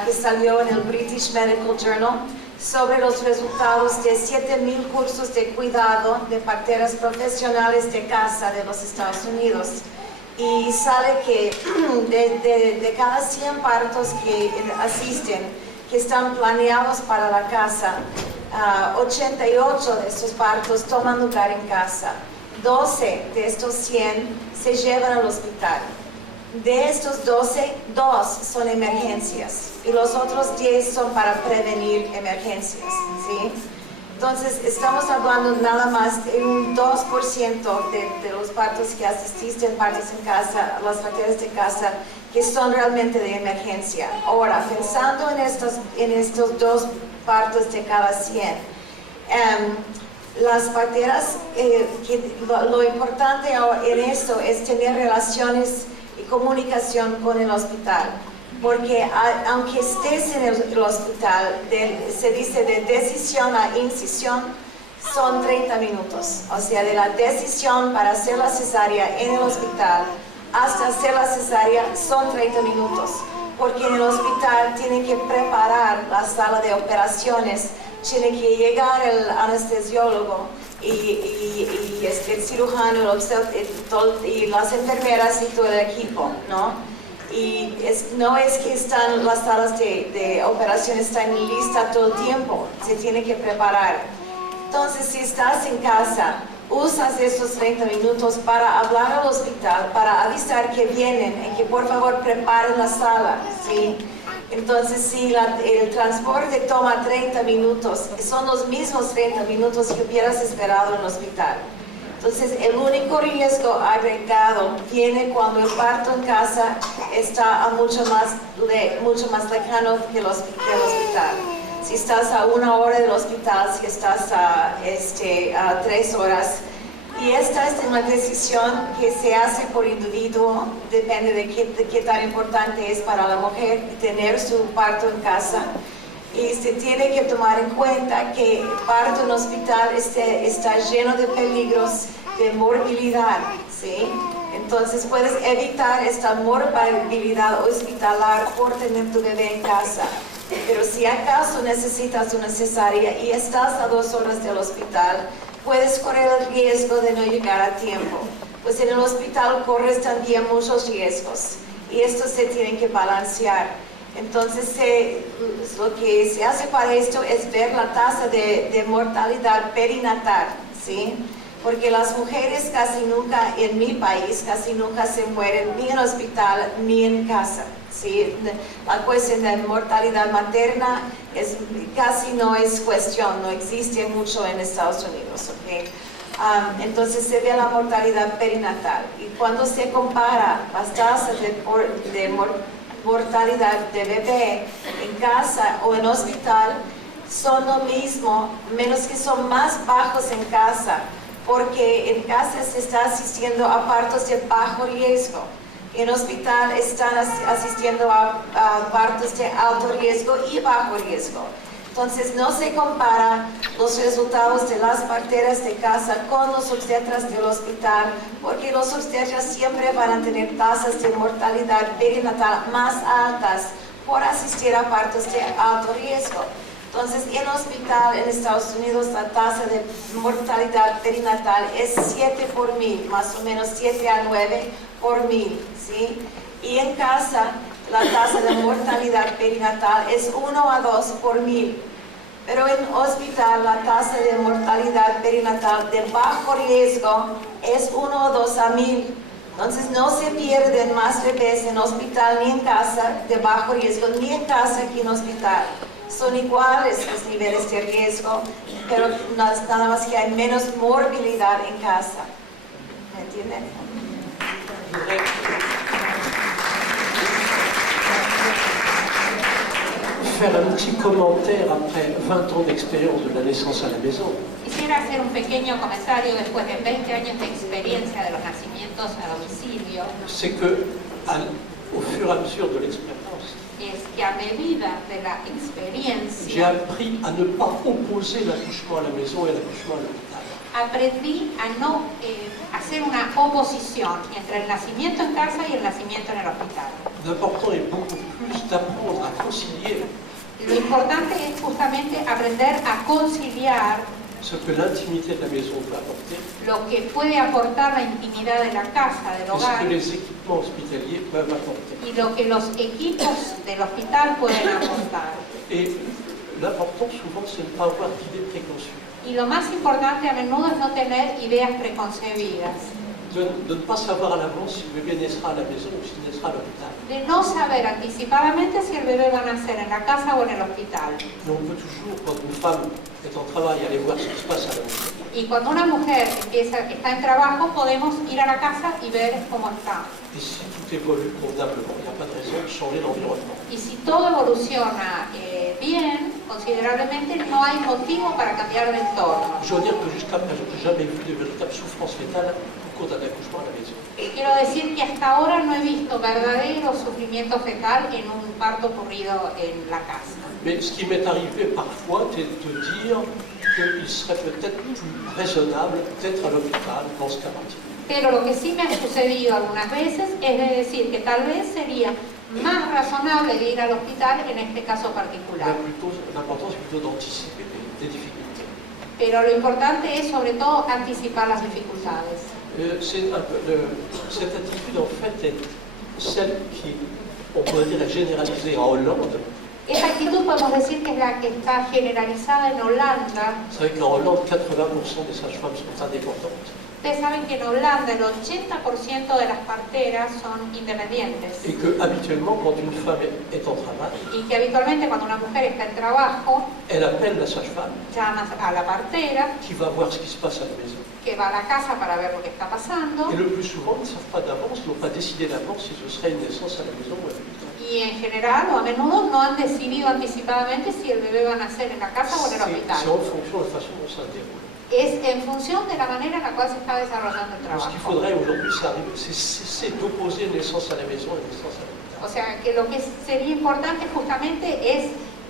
que salió en el British Medical Journal sobre los resultados de 7,000 cursos de cuidado de parteras profesionales de casa de los Estados Unidos. Y sale que de cada 100 partos que asisten, que están planeados para la casa, 88 de estos partos toman lugar en casa. 12 de estos 100 se llevan al hospital. De estos 12, 2 son emergencias y los otros 10 son para prevenir emergencias, ¿sí? Entonces, estamos hablando nada más de un 2% de los partos que asististe en partos en casa, las parteras de casa, que son realmente de emergencia. Ahora, pensando en estos 2 partos de cada 100, las parteras, lo importante en esto es tener relaciones y comunicación con el hospital, porque aunque estés en el hospital, se dice de decisión a incisión, son 30 minutos, o sea, de la decisión para hacer la cesárea en el hospital hasta hacer la cesárea son 30 minutos, porque en el hospital tienen que preparar la sala de operaciones, tiene que llegar el anestesiólogo y el cirujano y las enfermeras y todo el equipo, ¿no? Y no es que las salas de operaciones están listas todo el tiempo, se tiene que preparar. Entonces, si estás en casa usas esos 30 minutos para hablar al hospital, para avisar que vienen y que por favor preparen la sala, ¿sí? Entonces, si el transporte toma 30 minutos, son los mismos 30 minutos que hubieras esperado en el hospital. Entonces, el único riesgo agregado viene cuando el parto en casa está mucho más lejano que del hospital. Si estás a 1 hora del hospital, si estás a 3 horas. Y esta es una decisión que se hace por individuo, depende de qué tan importante es para la mujer tener su parto en casa. Y se tiene que tomar en cuenta que el parto en hospital está lleno de peligros de morbilidad, ¿sí? Entonces puedes evitar esta morbilidad hospitalar por tener tu bebé en casa. Pero si acaso necesitas una cesárea y estás a 2 horas del hospital, puedes correr el riesgo de no llegar a tiempo. Pues en el hospital corres también muchos riesgos y estos se tienen que balancear. Entonces lo que se hace para esto es ver la tasa de mortalidad perinatal, ¿sí? Porque las mujeres casi nunca, en mi país, casi nunca se mueren ni en hospital ni en casa, ¿sí? La cuestión de mortalidad materna casi no es cuestión, no existe mucho en Estados Unidos, ¿ok? Entonces se ve la mortalidad perinatal y cuando se compara las tasas de mortalidad de bebé en casa o en hospital, son lo mismo, menos que son más bajos en casa, porque en casa se está asistiendo a partos de bajo riesgo. En hospital están asistiendo a partos de alto riesgo y bajo riesgo. Entonces no se compara los resultados de las parteras de casa con los obstetras del hospital, porque los obstetras siempre van a tener tasas de mortalidad perinatal más altas por asistir a partos de alto riesgo. Entonces, en hospital en Estados Unidos la tasa de mortalidad perinatal es 7 por 1000, más o menos 7 a 9 por 1000, ¿sí? Y en casa la tasa de mortalidad perinatal es 1 a 2 por 1000. Pero en hospital la tasa de mortalidad perinatal de bajo riesgo es 1 o 2 a 1000. Entonces no se pierden más bebés en hospital ni en casa de bajo riesgo, ni en casa que en hospital. Son iguales los niveles de riesgo, pero nada más que hay menos morbilidad en casa. ¿Me entienden? Faire un petit commentaire après 20 ans d'expérience de la naissance à la maison. Quisiera hacer un pequeño comentario después de 20 años de experiencia de los nacimientos a domicilio. C'est que, au fur et à mesure de l'expérience, Es que a medida de la j'ai experiencia appris à ne pas opposer l'accouchement à la maison et l'accouchement à l'hôpital. aprendí a no hacer una oposición entre el nacimiento en casa y el nacimiento en el hospital. L'important est beaucoup plus d'apprendre à concilier Lo importante es justamente aprender a conciliar ce que l'intimité de la maison peut apporter lo que puede aportar la intimidad de la casa, del et ce hogar, que les équipements hospitaliers peuvent apporter. y lo que los equipos del hospital pueden aportar. Et l'important souvent c'est de ne pas avoir d'idées préconçues, Y lo más importante a menudo es no tener ideas preconcebidas, de ne pas savoir à l'avance si le bébé naîtra à la maison ou s'il naîtra à l'hôpital. de no saber anticipadamente si el bebé va a nacer en la casa o en el hospital. Mais on peut toujours, quand une femme est en travail, aller voir ce qui se passe à la maison. Y cuando una mujer está en trabajo, podemos ir a la casa y ver cómo está. Et si tout évolue convenablement, il n'y a pas de raison de changer l'environnement. Y si todo evoluciona bien, considerablemente, no hay motivo para cambiar de entorno. Je dois dire que jusqu'à présent, je n'ai jamais vu de véritable souffrance fétale au cours d'un accouchement à la maison. Quiero decir que hasta ahora no he visto verdadero sufrimiento fetal en un parto ocurrido en la casa. Mais ce qui m'est arrivé parfois, c'est de dire qu'il serait peut-être plus raisonnable d'être à l'hôpital dans ce cas particulier. Pero lo que sí me ha sucedido algunas veces es de decir que tal vez sería más razonable de ir al hospital en este caso particular. L'important, c'est plutôt d'anticiper des difficultés. Pero lo importante es sobre todo anticipar las dificultades. Cette attitude, en fait, est celle qui, on pourrait dire, est généralisée en Hollande, Esa actitud podemos decir que es la que está generalizada en Holanda. Vous savez qu'en Hollande, 80% des sages-femmes sont indépendantes. Ustedes saben que en Holanda el 80% de las parteras son independientes Et que habituellement, quand une femme est en travail, y que habitualmente cuando una mujer está en trabajo elle appelle la sage-femme llama a la partera qui va voir ce qui se passe à la maison. que va a la casa para ver lo que está pasando Et le plus souvent, ils ne savent pas d'avance, ils n'ont pas décidé d'avance si ce serait une naissance à la maison ou à l'hôpital. y en general o a menudo no han decidido anticipadamente si el bebé va a nacer en la casa o en el C'est hospital. en fonction de la façon dont ça se déroule. Es en función de la manera en la cual se está desarrollando el Donc, ce qu'il trabajo. faudrait aujourd'hui, c'est cesser d'opposer naissance à la maison et naissance à l'hôpital. O sea, que lo que sería importante justamente es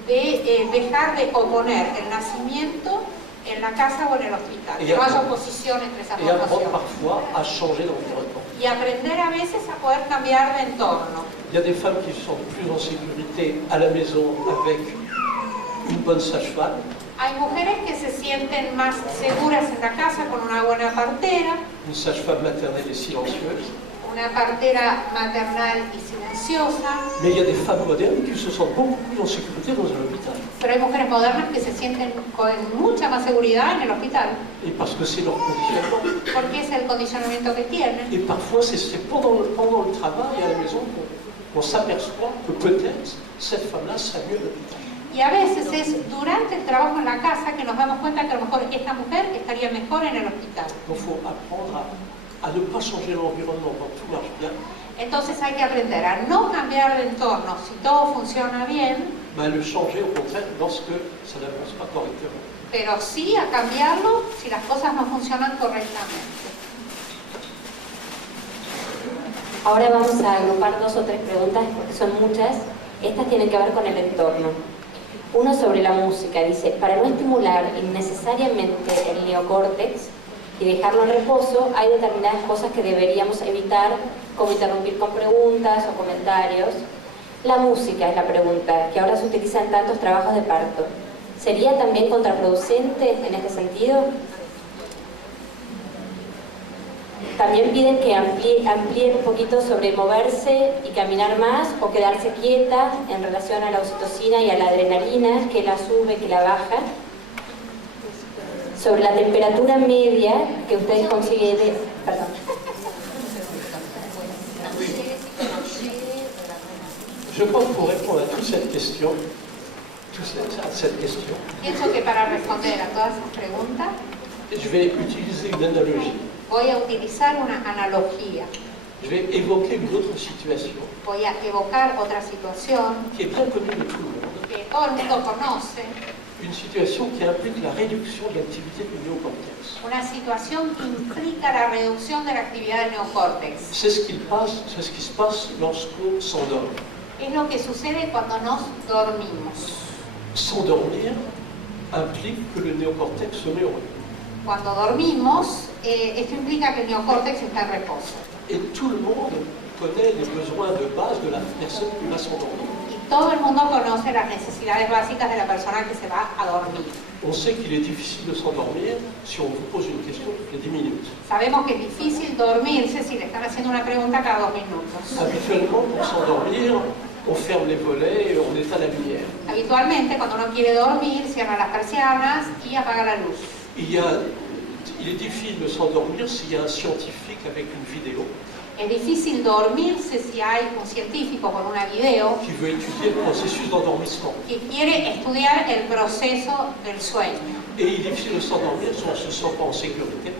de dejar de oponer el nacimiento en la casa o en el hospital. Y Que no haya apprendre- oposición entre esas Et dos apprendre nociones. parfois à changer d'environnement. Y aprender a veces a poder cambiar de entorno. Il y a des femmes qui se sentent plus en sécurité à la maison avec une bonne sage-femme. Hay mujeres que se sienten más seguras en la casa con una buena partera, Une sage-femme maternelle et silencieuse. una partera maternal y silenciosa, Mais il y a des femmes modernes qui se sentent beaucoup plus en sécurité dans un hôpital. pero hay mujeres modernas que se sienten con mucha más seguridad en el hospital, Et parce que c'est leur conditionnement. porque es el condicionamiento que tienen. Et parfois, c'est pendant le travail à la maison qu'on s'aperçoit que peut-être cette femme-là serait mieux à l'hôpital. Y a veces es durante el trabajo en la casa que nos damos cuenta que a lo mejor esta mujer estaría mejor en el hospital. Donc il faut apprendre à ne pas changer l'environnement quand tout marche bien, Entonces hay que aprender a no cambiar de entorno si todo funciona bien, mais à le changer au contraire lorsque ça n'avance pas correctement. pero sí a cambiarlo si las cosas no funcionan correctamente. Ahora vamos a agrupar 2 o 3 preguntas porque son muchas. Estas tienen que ver con el entorno. Uno sobre la música, dice, para no estimular innecesariamente el neocórtex y dejarlo en reposo, hay determinadas cosas que deberíamos evitar, como interrumpir con preguntas o comentarios. La música es la pregunta, que ahora se utiliza en tantos trabajos de parto. ¿Sería también contraproducente en este sentido? También piden que amplíe un poquito sobre moverse y caminar más o quedarse quieta en relación a la oxitocina y a la adrenalina, que la sube, que la baja. Sobre la temperatura media que ustedes consiguen... Perdón. Je pense que pour répondre à toute cette question, Pienso que para responder a todas esas preguntas je vais utiliser une analogie. voy a utilizar una analogía. Je vais évoquer une autre situation Voy a evocar otra situación qui est bien connue de tout le monde, que todo el mundo conoce, une situation qui implique la réduction de l'activité du néocortex. una situación que implica la reducción de la actividad del neocórtex. C'est ce qui se passe lorsqu'on s'endort. Es lo que sucede cuando nos dormimos. S'endormir implique que le néocortex se met au repos. Cuando dormimos, esto implica que el neocórtex está en reposo. Et tout le monde connaît les besoins de base de la personne qui va s'endormir. Y todo el mundo conoce las necesidades básicas de la persona que se va a dormir. On sait qu'il est difficile de s'endormir si on vous pose une question toutes les 10 minutes. Sabemos que es difícil dormirse si le están haciendo una pregunta cada 2 minutos. Habituellement, pour s'endormir, on ferme les volets et on éteint la lumière. Habitualmente, cuando uno quiere dormir, cierra las persianas y apaga la luz. Il est difficile de s'endormir s'il y a un scientifique avec une vidéo Es difícil dormirse si hay un científico con una video qui veut étudier le processus d'endormissement. que quiere estudiar el proceso del sueño. Et il est difficile de s'endormir si on ne se sent pas en sécurité.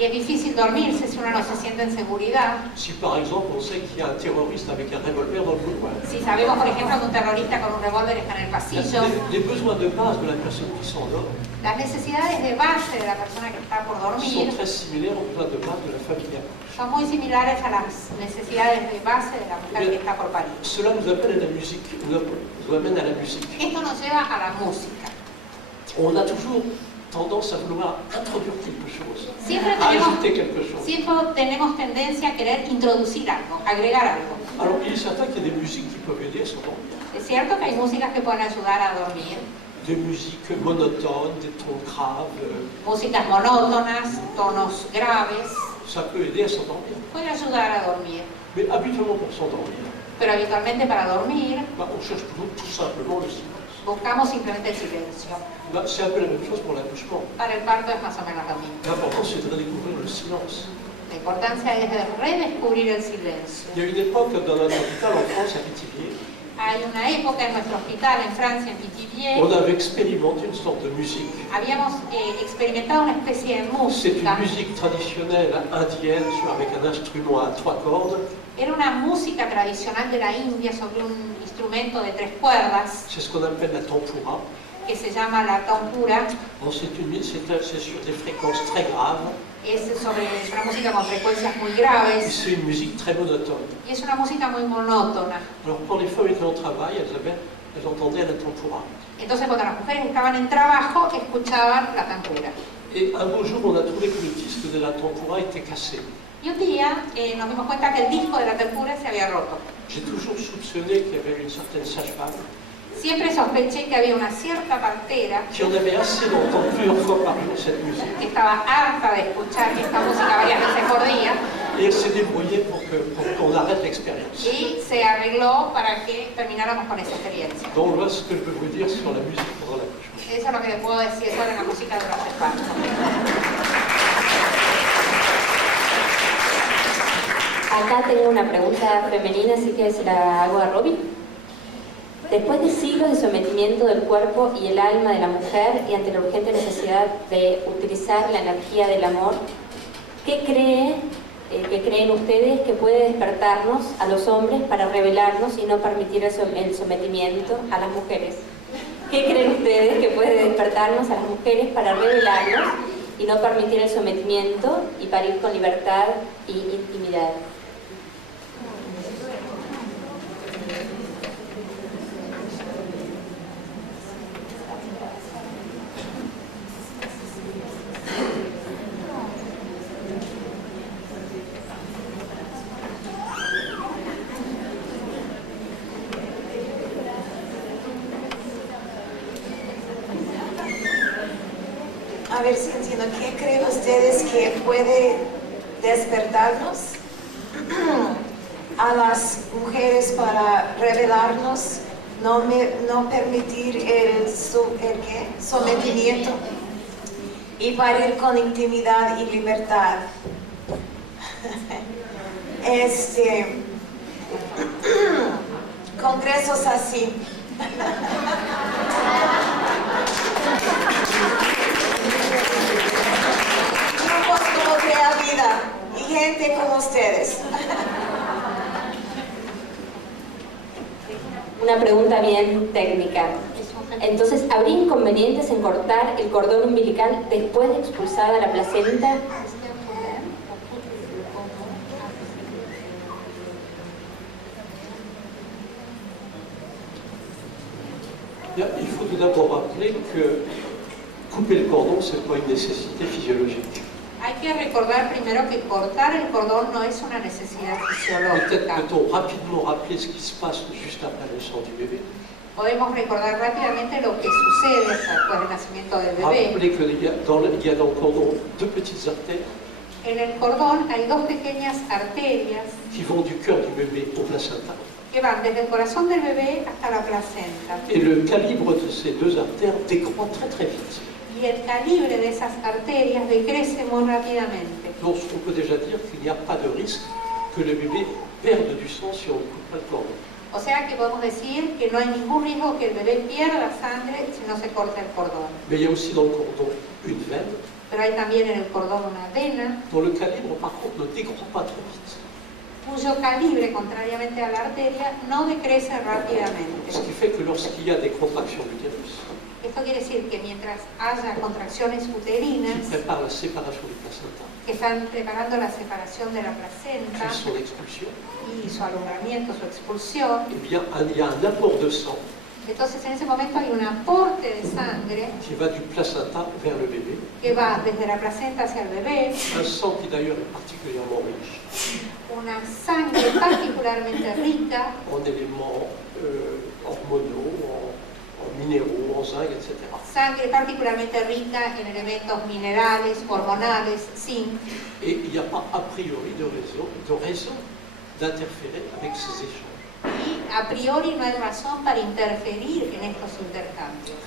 Y es difícil dormirse si uno no se siente en seguridad. Si par exemple on sait qu'il y a un terroriste avec un revolver dans le couloir. Si sabemos, por ejemplo, que un terrorista con un revólver está en el pasillo. Les besoins de base de la personne qui s'endort Las necesidades de base de la persona que está por sont dormir très similaires aux besoins de base de la femme qui accouche. son muy similares a las necesidades de base de la mujer que está por parir. Cela nous appelle à la musique, nous amène à la musique. Esto nos lleva a la música. On a toujours tendance à vouloir introduire quelque chose, Siempre ajouter quelque chose. tenemos tendencia a querer introducir algo, agregar algo. Alors il est certain qu'il y a des musiques qui peuvent aider à s'endormir. Es cierto que hay músicas que pueden ayudar a dormir, Des musiques monotones, des tons graves, músicas monótonas, tonos graves, ça peut aider à s'endormir. puede ayudar a dormir. Mais habituellement pour s'endormir, pero habitualmente para dormir on cherche tout simplement le silence. buscamos simplemente el silencio. C'est un peu la même chose pour l'accouchement. Para el parto es más o menos lo mismo. L'important, c'est de redécouvrir le silence. La importancia es de redescubrir el silencio. Il y a une époque dans notre hôpital en France, à Pithiviers, Hay una época en nuestro hospital en Francia, en Pithiviers, on avait expérimenté une sorte de musique. habíamos experimentado una especie de C'est une música. musique traditionnelle indienne avec un instrument à 3 cordes. Era una música tradicional de la India sobre un instrumento de 3 cuerdas C'est ce qu'on appelle la tempura. que se llama la tampura. Bon, c'est sur des fréquences très graves Es una música con frecuencias muy et graves c'est une musique très monotone. y es una música muy monótona. Alors quand les femmes étaient au travail, elles entendaient la tempura. Entonces cuando las mujeres estaban en trabajo, escuchaban la tampura. Et un beau jour, on a trouvé que le disque de la tempura était cassé. Y un día nos dimos cuenta que el disco de la tampura se había roto. J'ai toujours soupçonné qu'il y avait une certaine sage-femme Siempre sospeché que había una cierta partera qui en avait assez d'entendre plusieurs fois par jour cette musique. que estaba harta de escuchar esta música varias veces por día Et elle s'est débrouillée pour qu'on arrête l'expérience. y se arregló para que termináramos con esa experiencia. Donc voilà ce que je peux vous dire sur la musique pendant l'accouchement. Eso es lo que les puedo decir sobre la música durante el parto. Acá tengo una pregunta femenina, así que se la hago a Robbie. Después de siglos de sometimiento del cuerpo y el alma de la mujer y ante la urgente necesidad de utilizar la energía del amor, ¿qué creen ustedes que puede despertarnos a los hombres para rebelarnos y no permitir el sometimiento a las mujeres? ¿Qué creen ustedes que puede despertarnos a las mujeres para rebelarnos y no permitir el sometimiento y parir con libertad y intimidad? A ver si entiendo, ¿qué creen ustedes que puede despertarnos a las mujeres para revelarnos, no permitir el sometimiento y parir con intimidad y libertad? Congresos así. Grupos como Crea Vida y gente como ustedes. Una pregunta bien técnica. Entonces, ¿habría inconvenientes en cortar el cordón umbilical después de expulsada la placenta? Bien, il faut tout d'abord rappeler que couper le cordon, ce n'est pas une nécessité physiologique. Hay que recordar primero que cortar el cordón no es una necesidad Peut-être fisiológica. peut-on rapidement rappeler ce qui se passe juste après le sang du bébé. Podemos recordar rápidamente lo que sucede después del nacimiento del bebé. Rappeler qu'il y a dans le cordon 2 petites artères En el cordón hay 2 pequeñas arterias qui vont du cœur du bébé au placenta. que van desde el corazón del bebé hasta la placenta. Et le calibre de ces 2 artères décroît très très vite. Y el calibre de esas arterias decrece muy rápidamente. Donc on peut déjà dire qu'il n'y a pas de risque que le bébé perde du sang si on ne coupe pas le cordon. O sea que podemos decir que no hay ningún riesgo que el bebé pierda sangre si no se corta el cordón. Mais il y a aussi dans le cordon une veine Pero hay también en el cordón una vena dont le calibre par contre ne décroît pas très vite. cuyo calibre, contrariamente a la arteria, no decrece rápidamente. Ce qui fait que lorsqu'il y a des contractions d'utérus Esto quiere decir que mientras haya contracciones qui uterinas préparent la séparation du placenta que están preparando la separación de la placenta puis son expulsion, y su alumbramiento, su expulsión, eh bien il y a un apport de sang entonces en ese momento hay un aporte de sangre qui va du placenta vers le bébé, que va desde la placenta hacia el bebé, un sang qui d'ailleurs est particulièrement riche una sangre particularmente rica en éléments hormonaux, en minéraux, en zinc, etc. sangre particularmente rica en elementos minerales, hormonales, zinc, Et il n'y a pas a priori de raison d'interférer avec ces échanges. Y a priori no hay razón para interferir en estos intercambios.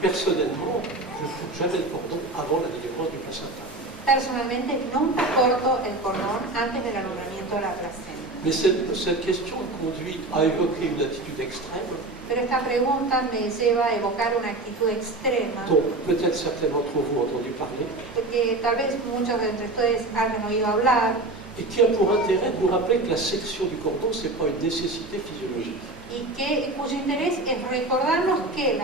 Personnellement, je ne coupe jamais le cordon avant la délivrance du placenta. Personalmente nunca corto el cordón antes del alumbramiento de la placenta. Mais cette question conduit à évoquer une attitude extrême, Pero esta pregunta me lleva a evocar una actitud extrema, dont peut-être certains d'entre vous ont entendu parler, que tal vez muchos de entre ustedes hayan oído hablar, et qui a pour intérêt de nous rappeler que la section du cordon, ce n'est pas une nécessité physiologique. cuyo interés es recordarnos que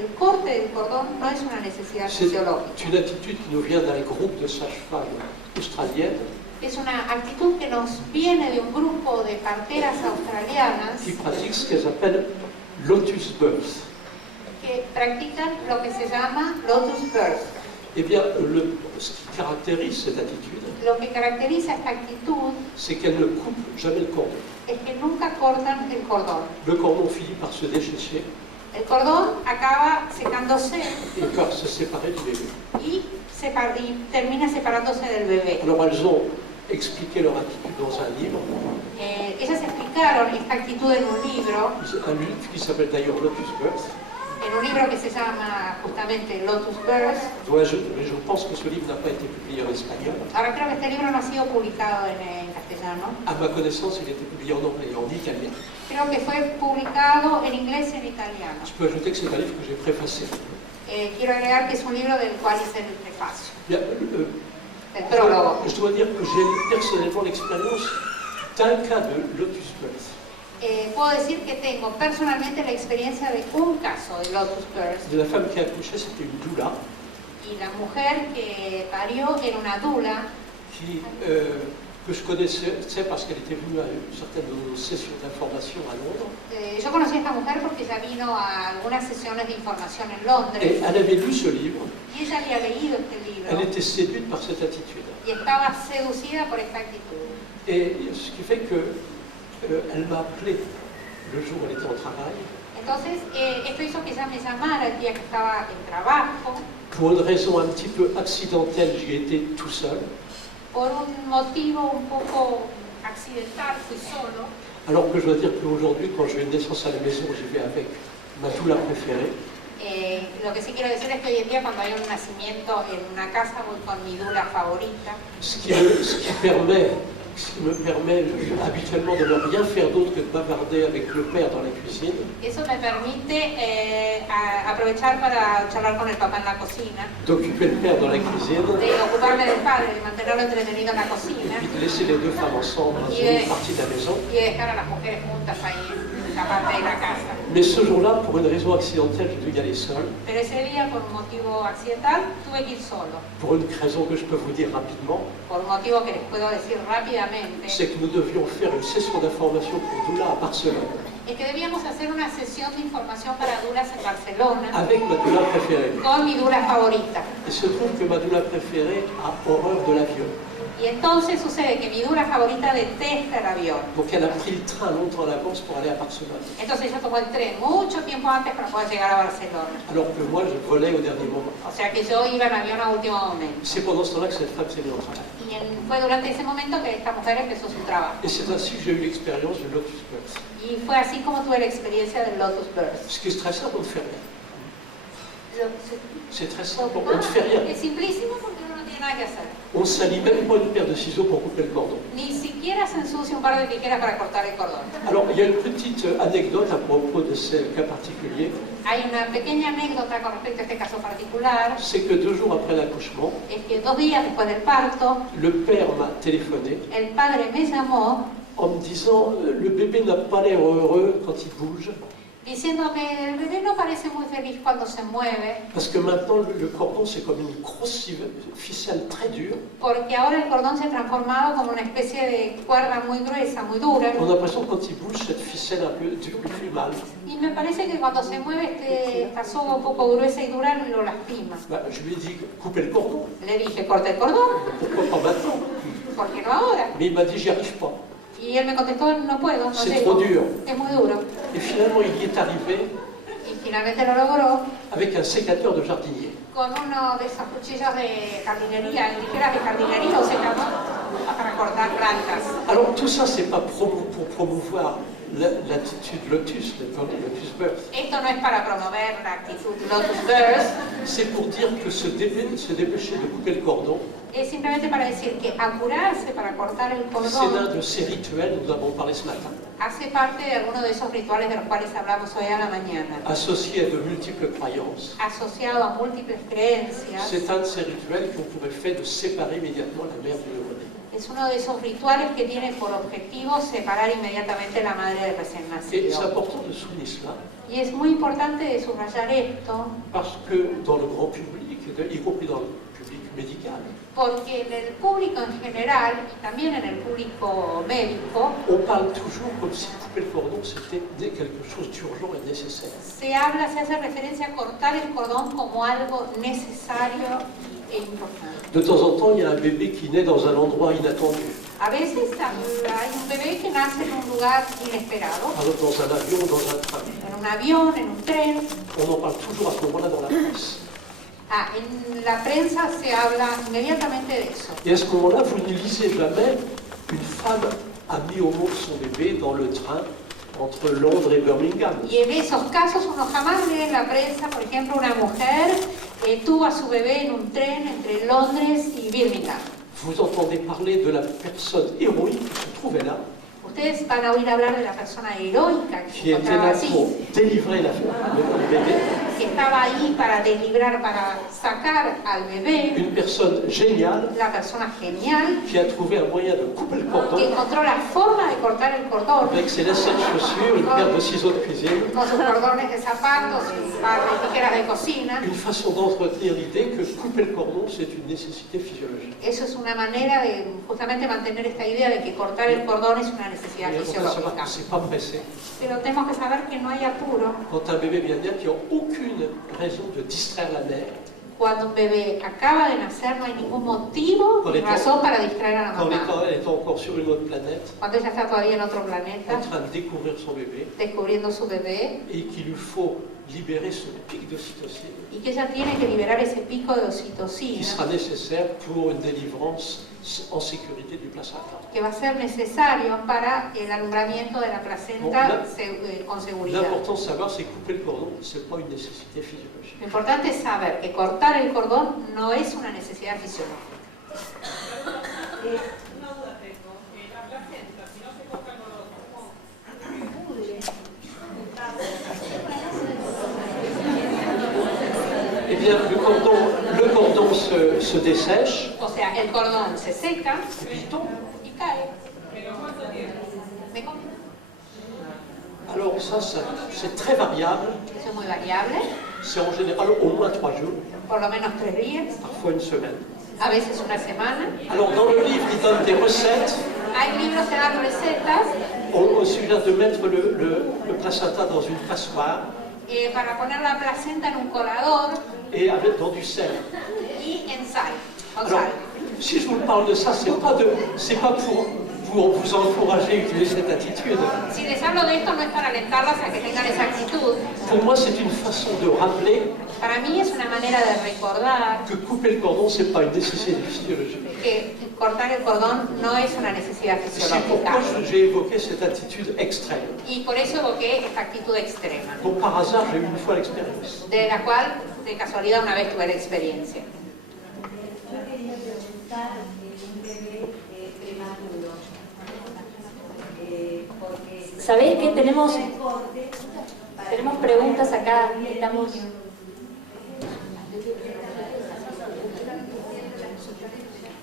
el corte del cordón no es una necesidad C'est fisiológica. une attitude qui nous vient d'un groupe de sages-femmes australiennes Es una actitud que nos viene de un grupo de parteras australianas qui pratiquent ce qu'elles appellent lotus birth. que practican lo que se llama lotus birth. Eh bien, ce qui caractérise cette attitude, Lo que caracteriza esta actitud c'est qu'elles ne coupent jamais le cordon. es que nunca cortan el cordón. Le cordon finit par se déchécher El cordón acaba secándose et par se séparer du bébé. y termina separándose del bebé. Alors, elles ont expliqué leur attitude dans un livre, Ellas explicaron esta actitud en un libro qui s'appelle d'ailleurs Lotus Birth. que se llama justamente Lotus Birth. Mais je pense que ce livre n'a pas été publié en espagnol. Ahora creo que este libro no ha sido publicado en castellano. À ma connaissance, il a été publié en anglais et en italien. Creo que fue publicado en inglés y en italiano. Je peux ajouter que c'est un livre que j'ai préfacé. Quiero agregar que es un libro del cual hice el prefacio, Bien, el prólogo. je dois dire que j'ai personnellement l'expérience d'un cas de Lotus Birth. Puedo decir que tengo personalmente la experiencia de un caso de Lotus Birth. De la femme qui a accouché, c'était une doula Y la mujer que parió era una dula que je connaissais parce qu'elle était venue à certaines de nos sessions d'information à Londres. Yo conocí a esta mujer porque ella vino a algunas sesiones de información en Et Londres elle avait lu ce livre, y ella había leído este libro elle était séduite par cette attitude. y estaba seducida por esta actitud. Et ce qui fait que elle m'a appelé le jour où elle était au travail Entonces, esto hizo que ella me llamara el día que estaba en trabajo. pour une raison un petit peu accidentelle. J'y étais tout seul. Por un motivo un poco accidental, fui solo. Alors que je dois dire qu'aujourd'hui, quand j'ai une naissance à la maison, j'y vais avec ma doula préférée. Lo que sí quiero decir es que hoy en día cuando hay un nacimiento en una casa voy con mi dula favorita. Ce qui me permet habituellement de ne rien faire d'autre que de bavarder avec le père dans la cuisine. Eso me permite aprovechar para charlar con el papá en la cocina, D'occuper le père dans la cuisine de ocuparme del padre, de mantenerlo entretenido en la et cocina puis de laisser les deux femmes ensemble dans une partie de la maison. y de dejar a las mujeres juntas ahí en esa parte de la casa. Mais ce jour-là, pour une raison accidentelle, j'ai dû y aller seul. Pero ese día, por un motivo accidental, tuve que ir solo. Pour une raison que je peux vous dire rapidement, Por un motivo que les puedo decir rápidamente, c'est que nous devions faire une session d'information pour doula à Barcelone es que debíamos hacer una sesión de información para dulas en Barcelona avec ma doula préférée. con mi dula favorita. Il se trouve que ma doula préférée a horreur de l'avion. Y entonces sucede que mi dula favorita detesta el avión. Donc elle a pris le train longtemps à l'avance pour aller à Barcelone. Entonces ella tomó el tren mucho tiempo antes para poder llegar a Barcelona. Alors que moi, je volais au dernier moment. O sea que yo iba en avión a último momento. C'est pendant ce temps-là que cette femme s'est mise au travail. Y fue durante ese momento que esta mujer empezó su trabajo. Et c'est ainsi que j'ai eu l'expérience du Lotus Birth. Y fue así como tuve la experiencia del Lotus Birth. Ce qui est très simple, on ne fait rien. C'est très simple, on ne fait rien. Es simplísimo porque uno no tiene nada que hacer. On ne salit même pas une paire de ciseaux pour couper le cordon. Ni siquiera se ensucia un par de tijeras para cortar el cordón. Alors, il y a une petite anecdote à propos de ce cas particulier. Hay una pequeña anécdota con respecto a este caso particular. C'est que 2 jours après l'accouchement, Es que 2 días después del parto, le père m'a téléphoné el padre me llamó en me disant « Le bébé n'a pas l'air heureux quand il bouge, diciéndome el bebé no parece muy feliz cuando se mueve, parce que maintenant le cordon c'est comme une grosse ficelle très dure. porque ahora el cordón se ha transformado como una especie de cuerda muy gruesa, muy dura. On a l'impression que quand il bouge, cette ficelle un peu dure lui fait mal. Y me parece que cuando se mueve esta soga un poco gruesa y dura lo lastima. Bah, je lui ai dit « Coupez le cordon, Le dije, corta el cordón, pourquoi pas maintenant ?» ¿por qué no ahora? Mais il m'a dit « J'y arrive pas, Y él me contestó, no puedo, no c'est llego, trop dur. » es muy duro. Et finalement, il y est arrivé Y finalmente lo logró avec un sécateur de jardinier. con uno de esos cuchillos de jardinería, tijeras de jardinería o secador para cortar plantas. Alors tout ça, c'est pas pour promouvoir l'attitude Lotus, le Lotus Birth. Esto no es para promover la actitud Lotus Birth, C'est pour dire que se dépêcher de couper le cordon, es simplemente para decir que apurarse para cortar el c'est l'un cordón de ces rituels, nous avons parlé ce matin, hace parte de alguno de esos rituales de los cuales hablamos hoy a la mañana. associés à de multiples croyances. Asociado a múltiples creencias, C'est un de ces rituels qui ont pour effet de séparer immédiatement la mère du nouveau-né. es uno de esos rituales que tiene por objetivo separar inmediatamente la madre del recién Et c'est nacido. important de souligner cela, Y es muy importante de subrayar esto, parce que dans le grand public, y compris dans le public médical, porque en el público en general y también en el público médico on parle toujours comme si couper le cordon c'était quelque chose d'urgent et nécessaire. se hace referencia a cortar el cordón como algo necesario e importante. De temps en temps, il y a un bébé qui naît dans un endroit inattendu. A veces hay un bebé que nace en un lugar inesperado, Par exemple, dans un avion ou dans un train. en un avión, en un tren. On en parle toujours à ce moment-là dans la presse. En la prensa se habla inmediatamente de eso. Et à ce moment-là, vous ne lisez jamais une femme a mis au monde son bébé dans le train entre Londres et Birmingham. Y en esos casos uno jamás lee en la prensa, por ejemplo, una mujer tuvo a su bebé en un tren entre Londres y Birmingham. Vous entendez parler de la personne héroïque qui se trouvait là, Ustedes van a oír hablar de la persona heroica que qui se était encontraba là allí, pour délivrer le bébé, que estaba ahí para delibrar, para sacar al bebé, une personne géniale la persona genial, qui a trouvé un moyen de couper le cordon que encontró la forma de cortar el cordón avec ses lacets de chaussures, une paire de ciseaux de cuisine, con sus cordones de zapatos y un par de tijeras de cocina. une façon d'entretenir l'idée que couper le cordon, c'est une nécessité physiologique. Eso es una manera de justamente mantener esta idea de que cortar el cordón es una necesidad Et on doit savoir fisiológica. que c'est pas pressé. Pero tenemos que saber que no hay apuro. Quand un bébé vient de naître, il n'y a aucune raison de distraire la mère. Cuando un bebé acaba de nacer no hay ningún motivo ni razón para distraer a la Quand mamá. elle est encore sur une autre planète, Cuando ella está todavía en otro en planeta, train de découvrir son bébé, descubriendo su bebé, et qu'il lui faut libérer ce pic d'ocytocine y que ella tiene que liberar ese pico de qui oxitocina sera nécessaire pour une délivrance en sécurité du placenta. que va a ser necesario para el alumbramiento de la placenta con seguridad. L'important de savoir, c'est que couper le cordon, ce n'est pas une nécessité physiologique. Lo importante es saber que cortar el cordón no es una necesidad fisiológica. Una duda tengo. La placenta, si no se corta el cordón, ¿cómo pudre? Eh bien, le cordon se dessèche, O sea, el cordón se seca et puis il tombe. y cae. ¿Pero cuánto tiempo? ¿Me compro? Alors ça, c'est très variable. Eso es muy variable, C'est en général au moins 3 jours, por lo menos 3 días, parfois une semaine. a veces una semana. Alors dans le livre, il donne des recettes. Hay libros que dan recetas On suggère de mettre le placenta dans une passoire para poner la placenta en un colador et avec dans du sel. y en sal, con Alors, sal. si je vous parle de ça, c'est pas pour vous encourager à utiliser cette attitude. Si les hablo de esto no es para alentarlas a que tengan esa actitud. Pour moi, c'est une façon de rappeler Para mí es una manera de recordar que couper le cordon, c'est pas une nécessité physiologique. que cortar el cordón no es una necesidad C'est pourquoi fisiológica. j'ai évoqué cette attitude extrême. Y por eso evoqué esta actitud extrema, Donc par hasard, j'ai eu une fois l'expérience. de la cual de casualidad una vez tuve la experiencia. Yo quería preguntar de un bebé prematuro. Porque ¿Sabéis que tenemos corte preguntas acá? Estamos...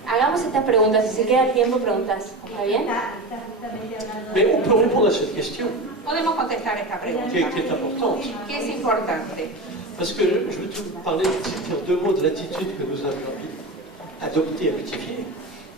Hagamos estas preguntas, si se queda tiempo, preguntas. ¿Está bien? está justamente hablando Mais on peut répondre à cette question Podemos contestar esta pregunta, qui est importante. que es importante. Parce que je veux tout parler, dire 2 mots de l'attitude que nous avions adoptée à Pithiviers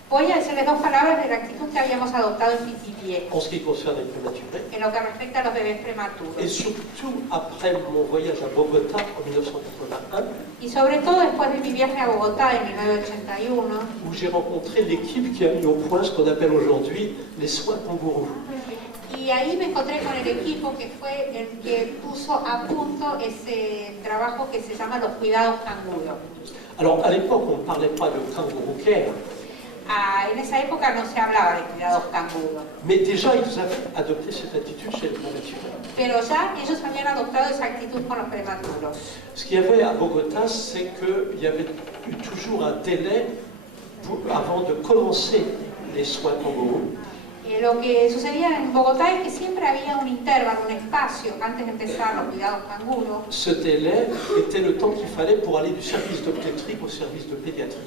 Voy a decirles 2 palabras de la actitud que habíamos adoptado en Pithiviers, en ce qui concerne les prématurés. en lo que respecta a los bebés Et prematuros. surtout après mon voyage à Bogota en 1981, Y sobre todo después de mi viaje a Bogotá en 1981, où j'ai rencontré l'équipe qui a mis au point ce qu'on appelle aujourd'hui les soins kangourous. y Y ahí me encontré con el equipo que fue el que puso a punto ese trabajo que se llama los cuidados canguro. Alors à l'époque, on ne parlait pas de kangourou care, En esa época no se hablaba de cuidados canguro, mais déjà ils avaient adopté cette attitude chez les prématurés. pero ya ellos habían adoptado esa actitud con los prematuros. Ce qu'il y avait à Bogota, c'est qu'il y avait eu toujours un délai avant de commencer les soins kangourous. Lo que sucedía en Bogotá es que siempre había un intervalo, un espacio antes de empezar los cuidados canguro. Ce délai était le temps qu'il fallait pour aller du service d'obstétrique au service de pédiatrie.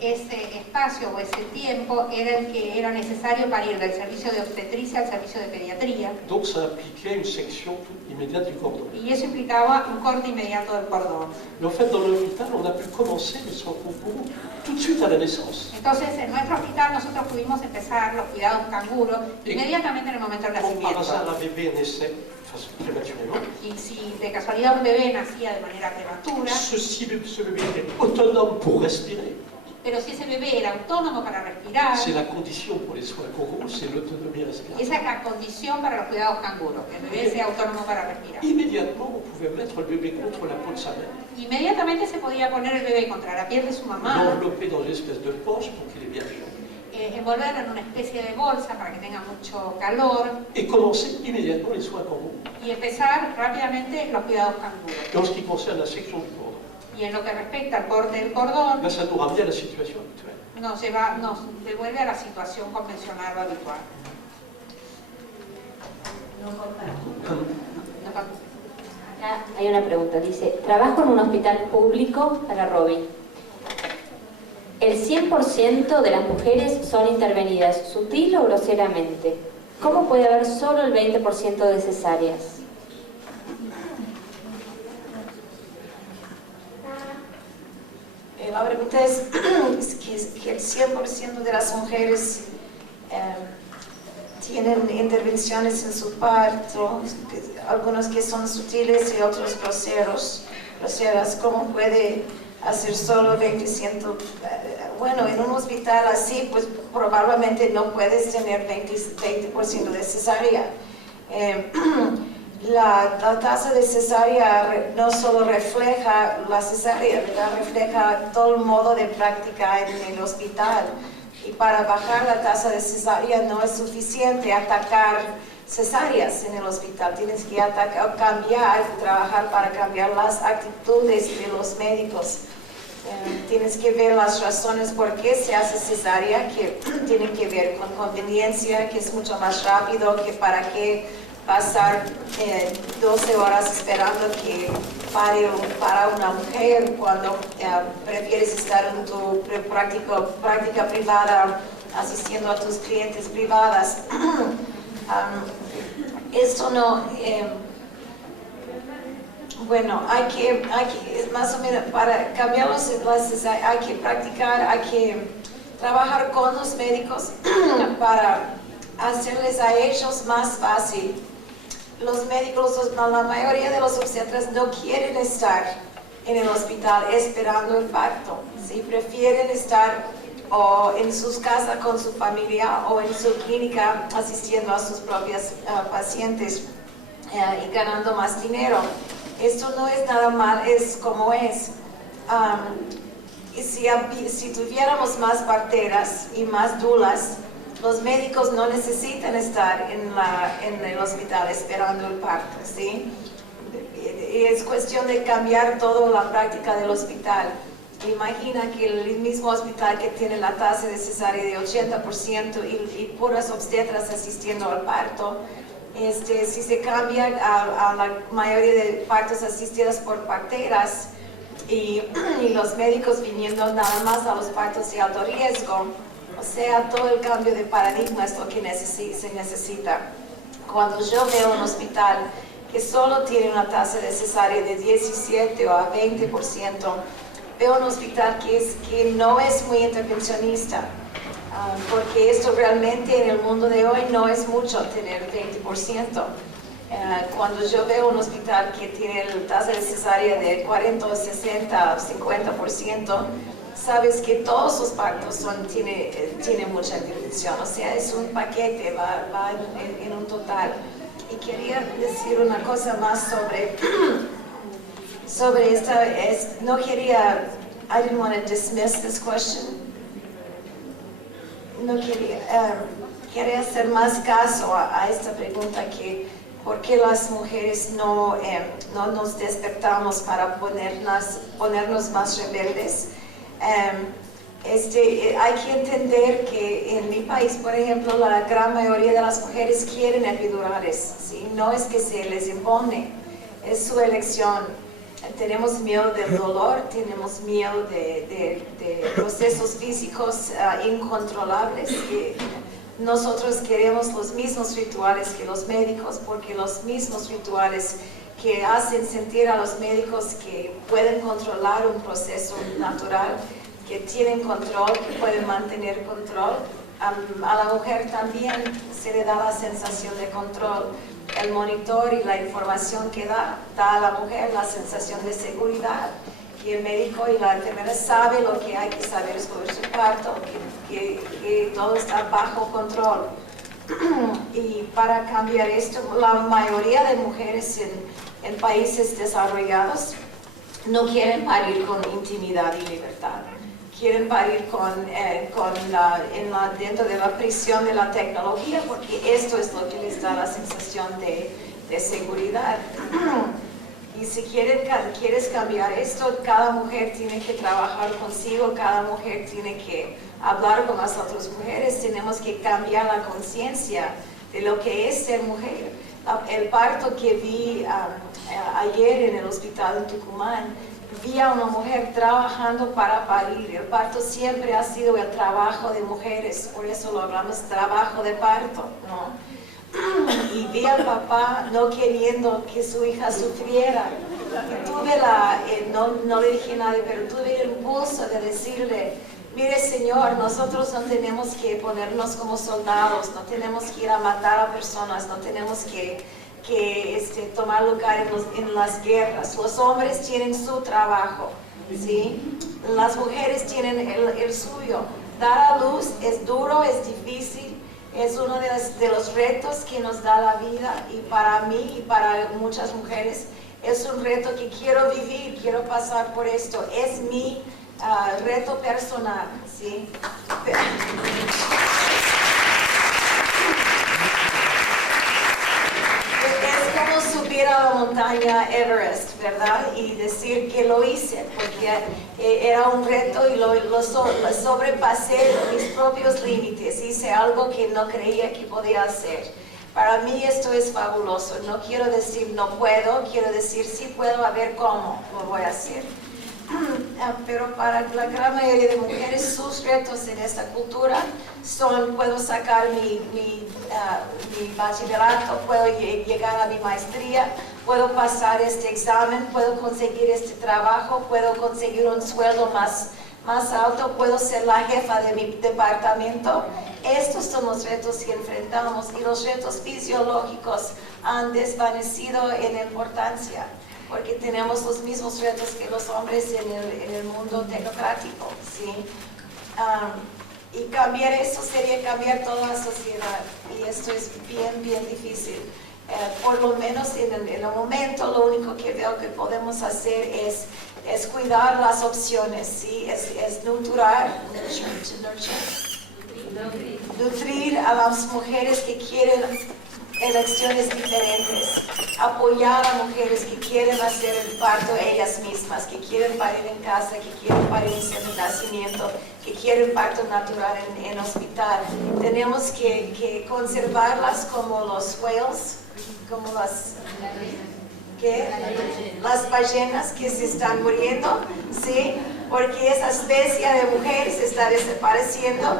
Ese espacio o ese tiempo era el que era necesario para ir del servicio de obstetricia al servicio de pediatría. Donc ça impliquait une section immédiate du cordon. Y eso implicaba un corte inmediato del cordón. Mais en fait, dans l'hôpital, on a pu commencer les soins kangourous tout de suite à la naissance. Entonces, en nuestro hospital nosotros pudimos empezar los cuidados canguro inmediatamente en el momento del Quand par hasard nacimiento. un bébé naissait prématurément, Y si de casualidad un bebé nacía de manera prematura, ce bébé était autonome pour respirer. pero si ese bebé era autónomo para respirar, C'est la condition pour les soins kangourous, c'est l'autonomie respiratoire. esa es la condición para los cuidados canguro, que el bebé sea autónomo para respirar. Immédiatement, on pouvait mettre le bébé contre la peau de sa mère, Inmediatamente se podía poner el bebé contra la piel de su mamá, l'envelopper dans une espèce de poche pour qu'il ait bien chaud, envolverlo en una especie de bolsa para que tenga mucho calor et commencer immédiatement les soins kangourous. y empezar rápidamente los cuidados canguro. Et en ce qui concerne la section du cordon, Y en lo que respecta al corte del cordón, là, ça nous ramène à la situation actuelle. nos devuelve a la situación convencional o habitual. No cortar. Acá hay una pregunta, dice, trabajo en un hospital público para Robin. El 100% de las mujeres son intervenidas, sutil o groseramente. ¿Cómo puede haber solo el 20% de cesáreas? La pregunta es que el 100% de las mujeres tienen intervenciones en su parto, algunos que son sutiles y otros groseras. ¿Cómo puede hacer solo 20%? Bueno, en un hospital así, pues probablemente no puedes tener 20% de cesárea. La tasa de cesárea no solo refleja la cesárea, ¿verdad? Refleja todo el modo de práctica en el hospital. Y para bajar la tasa de cesárea no es suficiente atacar cesáreas en el hospital. Tienes que trabajar para cambiar las actitudes de los médicos. Tienes que ver las razones por qué se hace cesárea, que tienen que ver con conveniencia, que es mucho más rápido, que para qué pasar 12 horas esperando que pare para una mujer cuando prefieres estar en tu práctica privada asistiendo a tus clientes privadas. Esto no... bueno, hay que más o menos, para cambiar las cesáreas hay que practicar, hay que trabajar con los médicos para hacerles a ellos más fácil. Los médicos, la mayoría de los obstetras no quieren estar en el hospital esperando el parto, ¿sí? Prefieren estar o en sus casas con su familia o en su clínica asistiendo a sus propias pacientes y ganando más dinero. Esto no es nada mal, es como es. Y si tuviéramos más parteras y más dulas, los médicos no necesitan estar en el hospital esperando el parto, ¿sí? Y es cuestión de cambiar toda la práctica del hospital. Imagina que el mismo hospital que tiene la tasa de cesárea de 80% y puras obstetras asistiendo al parto, si se cambia a la mayoría de partos asistidos por parteras y los médicos viniendo nada más a los partos de alto riesgo, o sea, todo el cambio de paradigma es lo que se necesita. Cuando yo veo un hospital que solo tiene una tasa de cesárea de 17 o a 20%, veo un hospital que no es muy intervencionista, porque esto realmente en el mundo de hoy no es mucho tener 20%. Cuando yo veo un hospital que tiene la tasa de cesárea de 40, 60, 50%, sabes que todos los partos tiene mucha intervención, o sea, es un paquete, va en un total. Y quería decir una cosa más sobre esta, no quería, I didn't want to dismiss this question. No quería hacer más caso a esta pregunta que ¿por qué las mujeres no nos despertamos para ponernos más rebeldes? Hay que entender que en mi país, por ejemplo, la gran mayoría de las mujeres quieren epidurales, ¿sí? No es que se les impone, es su elección. Tenemos miedo del dolor, tenemos miedo de procesos físicos incontrolables. Que nosotros queremos los mismos rituales que los médicos, porque los mismos rituales que hacen sentir a los médicos que pueden controlar un proceso natural, que tienen control, que pueden mantener control. A la mujer también se le da la sensación de control. El monitor y la información que da a la mujer la sensación de seguridad, que el médico y la enfermera saben lo que hay que saber sobre su parto, que todo está bajo control. Y para cambiar esto, la mayoría de mujeres en países desarrollados no quieren parir con intimidad y libertad. Quieren parir dentro de la prisión de la tecnología, porque esto es lo que les da la sensación de seguridad. Y si quieres cambiar esto, cada mujer tiene que trabajar consigo, cada mujer tiene que hablar con las otras mujeres, tenemos que cambiar la conciencia de lo que es ser mujer. El parto que vi ayer en el hospital en Tucumán, vi a una mujer trabajando para parir. El parto siempre ha sido el trabajo de mujeres, por eso lo hablamos trabajo de parto, ¿no? Y vi al papá no queriendo que su hija sufriera. Y tuve no le dije nada, pero tuve el impulso de decirle, mire señor, nosotros no tenemos que ponernos como soldados, no tenemos que ir a matar a personas, no tenemos que tomar lugar en las guerras. Los hombres tienen su trabajo, ¿sí? Las mujeres tienen el suyo. Dar a luz es duro, es difícil, es uno de los retos que nos da la vida, y para mí y para muchas mujeres es un reto que quiero vivir, quiero pasar por esto. Es mi reto personal, ¿sí? Es como subir a la montaña Everest, ¿verdad? Y decir que lo hice, porque era un reto y lo sobrepasé mis propios límites. Hice algo que no creía que podía hacer. Para mí esto es fabuloso. No quiero decir no puedo, quiero decir sí puedo, a ver cómo lo voy a hacer. Pero para la gran mayoría de mujeres, sus retos en esta cultura son: puedo sacar mi bachillerato, puedo llegar a mi maestría, puedo pasar este examen, puedo conseguir este trabajo, puedo conseguir un sueldo más alto, puedo ser la jefa de mi departamento. Estos son los retos que enfrentamos, y los retos fisiológicos han desvanecido en importancia, porque tenemos los mismos retos que los hombres en el mundo tecnocrático, ¿sí? Y cambiar eso sería cambiar toda la sociedad, y esto es bien difícil. Por lo menos en el momento, lo único que veo que podemos hacer es cuidar las opciones, ¿sí? Es nutrir a las mujeres que quieren elecciones diferentes, apoyar a mujeres que quieren hacer el parto ellas mismas, que quieren parir en casa, que quieren parir en centro de nacimiento, que quieren parto natural en hospital. Tenemos que conservarlas como los whales, como las ballenas que se están muriendo, ¿sí? Porque esa especie de mujeres está desapareciendo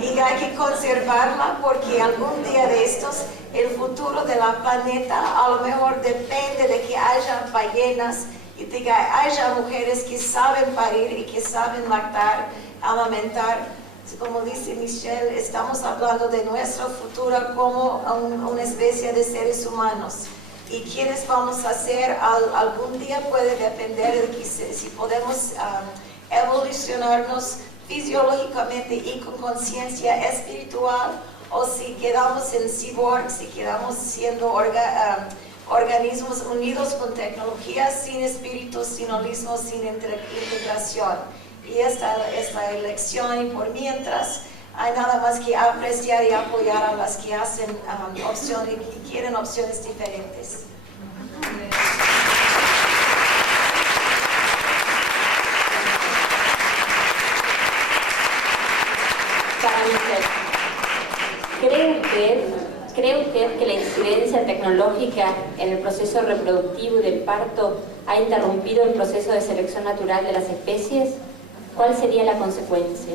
y hay que conservarla, porque algún día de estos el futuro de la planeta a lo mejor depende de que haya ballenas y de que haya mujeres que saben parir y que saben lactar, amamentar. Como dice Michelle, estamos hablando de nuestro futuro como una especie de seres humanos. Y quiénes vamos a ser algún día puede depender de que si podemos evolucionarnos fisiológicamente y con conciencia espiritual, o si quedamos en cyborg, si quedamos siendo organismos unidos con tecnología, sin espíritu, sin holismo, sin integración. Y esta elección, y por mientras, hay nada más que apreciar y apoyar a las que hacen opciones, que quieren opciones diferentes. ¿Cree usted que la incidencia tecnológica en el proceso reproductivo y del parto ha interrumpido el proceso de selección natural de las especies? ¿Cuál sería la consecuencia?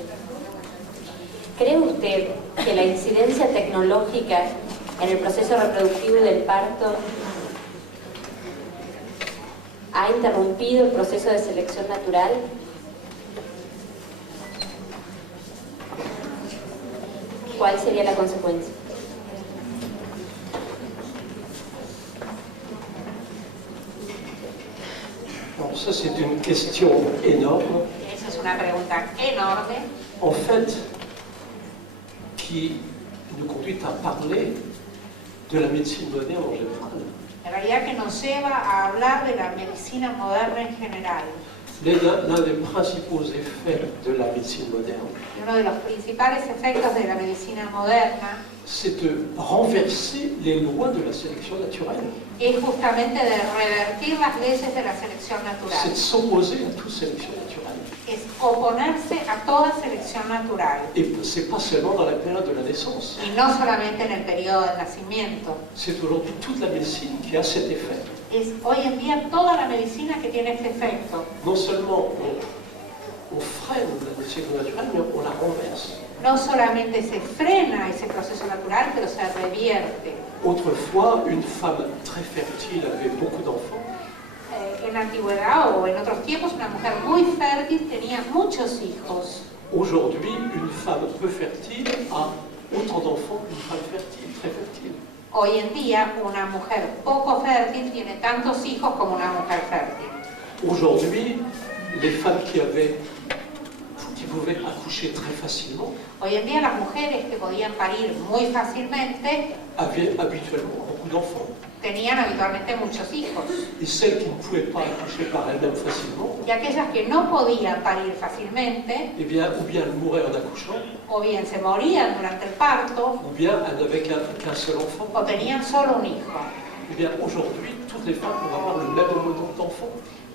¿Cree usted que la incidencia tecnológica en el proceso reproductivo y del parto ha interrumpido el proceso de selección natural? ¿Cuál sería la consecuencia? Alors ça, c'est une question énorme, Esa es una pregunta enorme, en fait, qui nous conduit à parler de la médecine moderne en général. en realidad que nos lleva a hablar de la medicina moderna en general. L'un des principaux effets de la médecine moderne, Y uno de los principales efectos de la medicina moderna c'est de renverser les lois de la sélection naturelle. es justamente de revertir las leyes de la selección C'est de natural. s'opposer à toute sélection naturelle. Es oponerse a toda selección natural. Et c'est pas seulement dans la période de la naissance. Y no solamente en el periodo del nacimiento. C'est aujourd'hui toute la médecine qui a cet effet. Es hoy en día toda la medicina que tiene este efecto. Non seulement on freine la sélection naturelle, mais on la renverse. No solamente se frena ese proceso natural, pero se revierte. Autrefois, une femme très fertile avait beaucoup d'enfants. En la antigüedad o en otros tiempos, una mujer muy fértil tenía muchos hijos. Aujourd'hui, une femme peu fertile a autant d'enfants qu'une femme fertile, très fertile. Hoy en día, una mujer poco fértil tiene tantos hijos como una mujer fértil. Aujourd'hui, les femmes qui pouvaient accoucher très facilement Hoy en día, las mujeres que podían parir muy fácilmente avaient habituellement beaucoup d'enfants. tenían habitualmente muchos hijos. Et celles qui ne pouvaient pas accoucher par elles-mêmes facilement, Y aquellas que no podían parir fácilmente, eh bien, ou bien elles mouraient en accouchant, o bien se morían durante el parto, ou bien elles n'avaient qu'un seul enfant. o tenían solo un hijo. Eh bien, aujourd'hui, toutes les femmes peuvent avoir le même nombre d'enfants.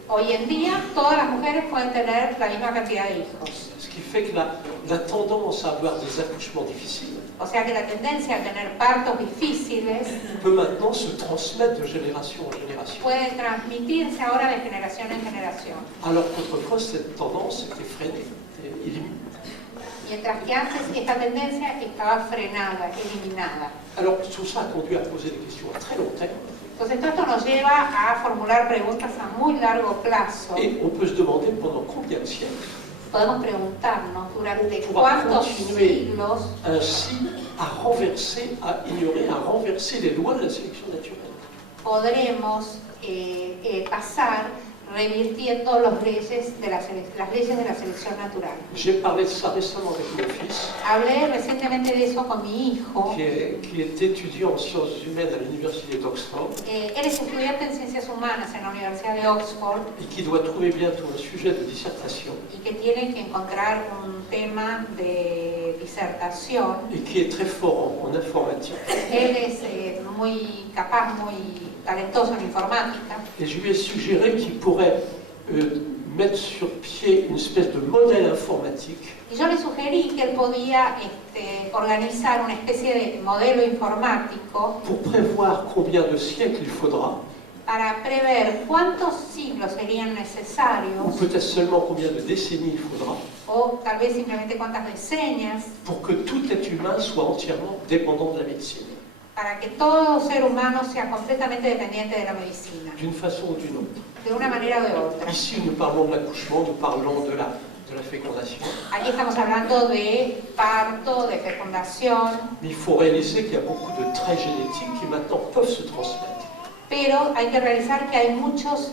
Hoy en día, todas las mujeres pueden tener la misma cantidad de hijos. Ce qui fait que la tendance à avoir des accouchements difficiles O sea que la tendencia a tener partos difíciles peut maintenant se transmettre de génération en génération. puede transmitirse ahora de generación en generación. Alors qu'autrefois, cette tendance était freinée, était éliminée. Mientras que antes esta tendencia estaba frenada, eliminada. Alors, tout ça a conduit à poser des questions à très long terme. Entonces todo esto nos lleva a formular preguntas a muy largo plazo. Et on peut se demander pendant combien de siècles Podemos preguntarnos durante on va cuántos continuer siglos ainsi à renverser, à ignorer, à renverser les lois de la sélection naturelle. podremos pasar revirtiendo las leyes de la selección natural. J'ai parlé de ça récemment avec mon fils, Hablé recientemente de eso con mi hijo. qui est étudiant en sciences humaines à l'université d'Oxford Él es estudiante en Ciencias Humanas en la Universidad de Oxford et qui doit trouver bientôt un sujet de dissertation y que tiene que encontrar un tema de disertación. et qui est très fort en informatique. Él es muy capaz, muy talentoso en informática. Et je lui ai suggéré qu'il pourrait mettre sur pied une espèce de modèle informatique Y yo le sugerí que él podía organizar una especie de modelo informático pour prévoir combien de siècles il faudra, para prever cuántos siglos serían ou necesarios, peut-être seulement combien de décennies il faudra, o tal vez simplemente cuántas decenias, pour que tout être humain soit entièrement dépendant de la médecine, para que todo ser humano sea completamente dependiente de la medicina, d'une façon ou d'une autre. de una manera o de otra. Ici, nous parlons de l'accouchement, nous parlons de la fécondation, Aquí estamos hablando de parto, de fecundación, mais il faut réaliser qu'il y a beaucoup de traits génétiques qui maintenant peuvent se transmettre. pero hay que realizar que hay muchos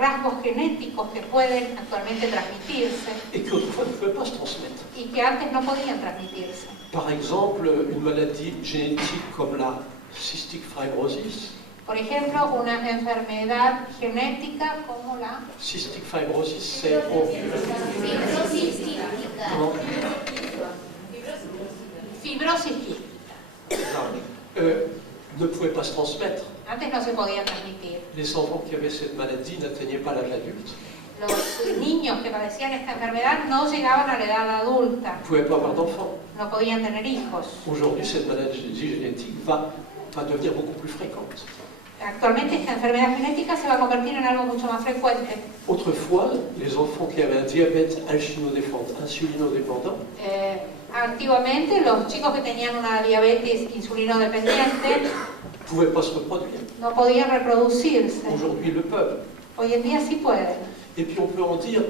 rasgos genéticos que pueden actualmente transmitirse et qui autrefois ne pouvaient pas se transmettre. y que antes no podían transmitirse. Par exemple, une maladie génétique comme la cystic fibrosis. Por ejemplo, una enfermedad genética como la Cystic fibrosis, c'est comment fibrosis quística. Ne pouvait pas se transmettre. Antes no se podía transmitir. Les enfants qui avaient cette maladie n'atteignaient pas l'âge adulte. Los niños que padecían esta enfermedad no llegaban a la edad adulta, Ils ne pouvaient pas avoir d'enfants. no podían tener hijos. Aujourd'hui, cette maladie génétique va devenir beaucoup plus fréquente. Actualmente esta enfermedad genética se va a convertir en algo mucho más frecuente. Autrefois, les enfants qui avaient un diabète insulinodépendant Antiguamente los chicos que tenían una diabetes insulinodependiente ne pouvaient pas se reproduire. no podían reproducirse. Aujourd'hui, ils le peuvent. Hoy en día sí pueden. Et puis, on peut en dire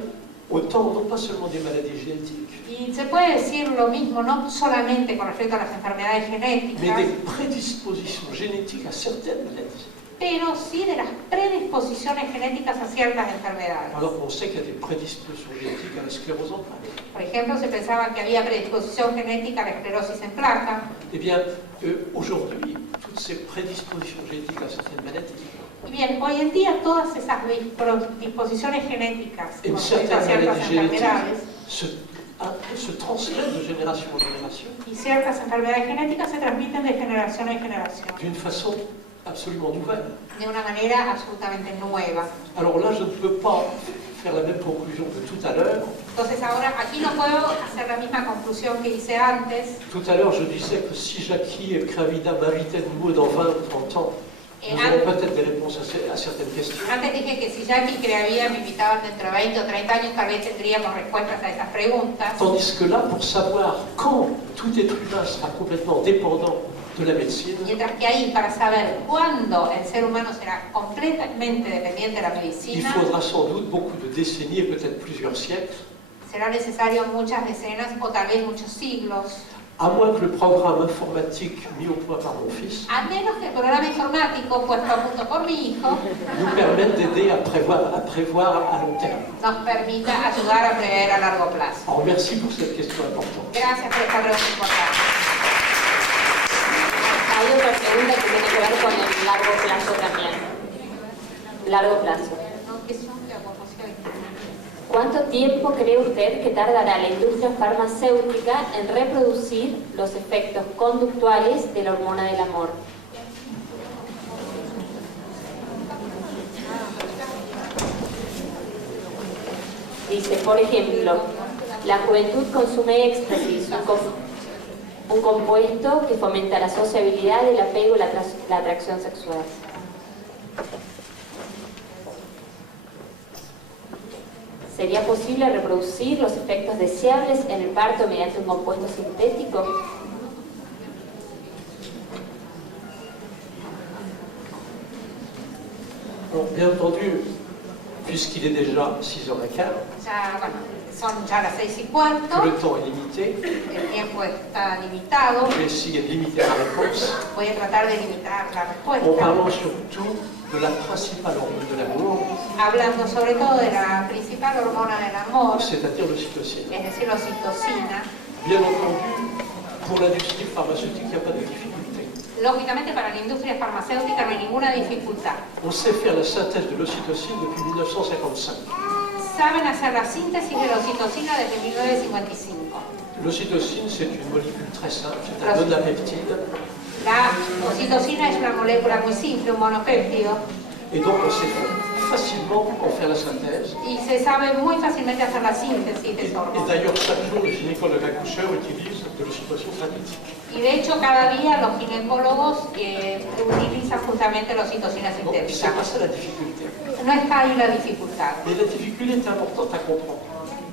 autant, non pas seulement des maladies génétiques, Y se puede decir lo mismo, no solamente con respecto a las enfermedades mais genéticas, des prédispositions génétiques à certaines maladies. pero sí de las predisposiciones genéticas a ciertas enfermedades. Alors qu'on sait qu'il y a des prédispositions génétiques à la sclérose en plaques. Por ejemplo, se pensaba que había predisposición genética a la esclerosis en placa. Eh bien, aujourd'hui, toutes ces prédispositions génétiques à certaines maladies Y bien, hoy en día todas esas disposiciones genéticas et con respecto a certaines ciertas maladies génétiques enfermedades se transmettent de génération en génération y ciertas enfermedades genéticas se transmiten de generación en generación d'une façon absolument nouvelle. de una manera absolutamente nueva. Alors là, je ne peux pas faire la même conclusion que tout à l'heure. Entonces ahora aquí no puedo hacer la misma conclusión que hice antes. Tout à l'heure, je disais que si Jackie Kravida m'invitait de nouveau dans 20 ou 30 ans, nous aurons peut-être des réponses à certaines questions. Antes dije que si Jackie Creavida me invitaban dentro de 20 o 30 años, tal vez tendríamos respuestas a esas preguntas. Tandis que là, pour savoir quand tout être humain sera complètement dépendant de la médecine, Mientras que ahí, para saber cuándo el ser humano será completamente dependiente de la il medicina, faudra sans doute beaucoup de décennies et peut-être plusieurs siècles, será necesario muchas decenas o tal vez muchos siglos, à moins que le programme informatique mis au point par mon fils a menos que el programa informático puesto a punto por mi hijo nous permette d'aider à prévoir à long terme. nos permita ayudar a prever a largo plazo. Alors merci pour cette question importante. Gracias por esta pregunta importante. Hay otra pregunta que tiene que ver con el largo plazo también. Largo plazo. ¿Cuánto tiempo cree usted que tardará la industria farmacéutica en reproducir los efectos conductuales de la hormona del amor? Dice, por ejemplo, la juventud consume éxtasis, un compuesto que fomenta la sociabilidad, el apego y la atracción sexual. ¿Sería posible reproducir los efectos deseables en el parto mediante un compuesto sintético? Bon, bien entendu, puisqu'il est déjà 6h15, Ya, bueno, son ya las 6:15, que le temps est limité, el tiempo está limitado, je vais essayer de limiter la réponse voy a tratar de limitar la en respuesta, parlant surtout de la principale hormone de l'amour, hablando sobre todo de la principal hormona del amor, c'est-à-dire l'ocytocine. es decir, la oxitocina. Bien entendu, pour l'industrie pharmaceutique, il n'y a pas de difficulté. Lógicamente para la industria farmacéutica no hay ninguna dificultad. On sait faire la synthèse de l'ocytocine depuis 1955. Saben hacer la síntesis de la oxitocina desde 1955. L'ocytocine, c'est une molécule très simple, c'est un monapeptide, La oxitocina es una molécula muy simple, un monopéptido, et donc on sait facilement en faire la synthèse. y se sabe muy fácilmente hacer la síntesis de Et esa hormona. d'ailleurs, chaque jour, les gynécologues accoucheurs utilisent de l'ocytocine synthétique. Y de hecho, cada día los ginecólogos utilizan justamente la oxitocina Donc, c'est sintética. pas ça la difficulté. No está ahí la dificultad, Mais la difficulté est importante à comprendre.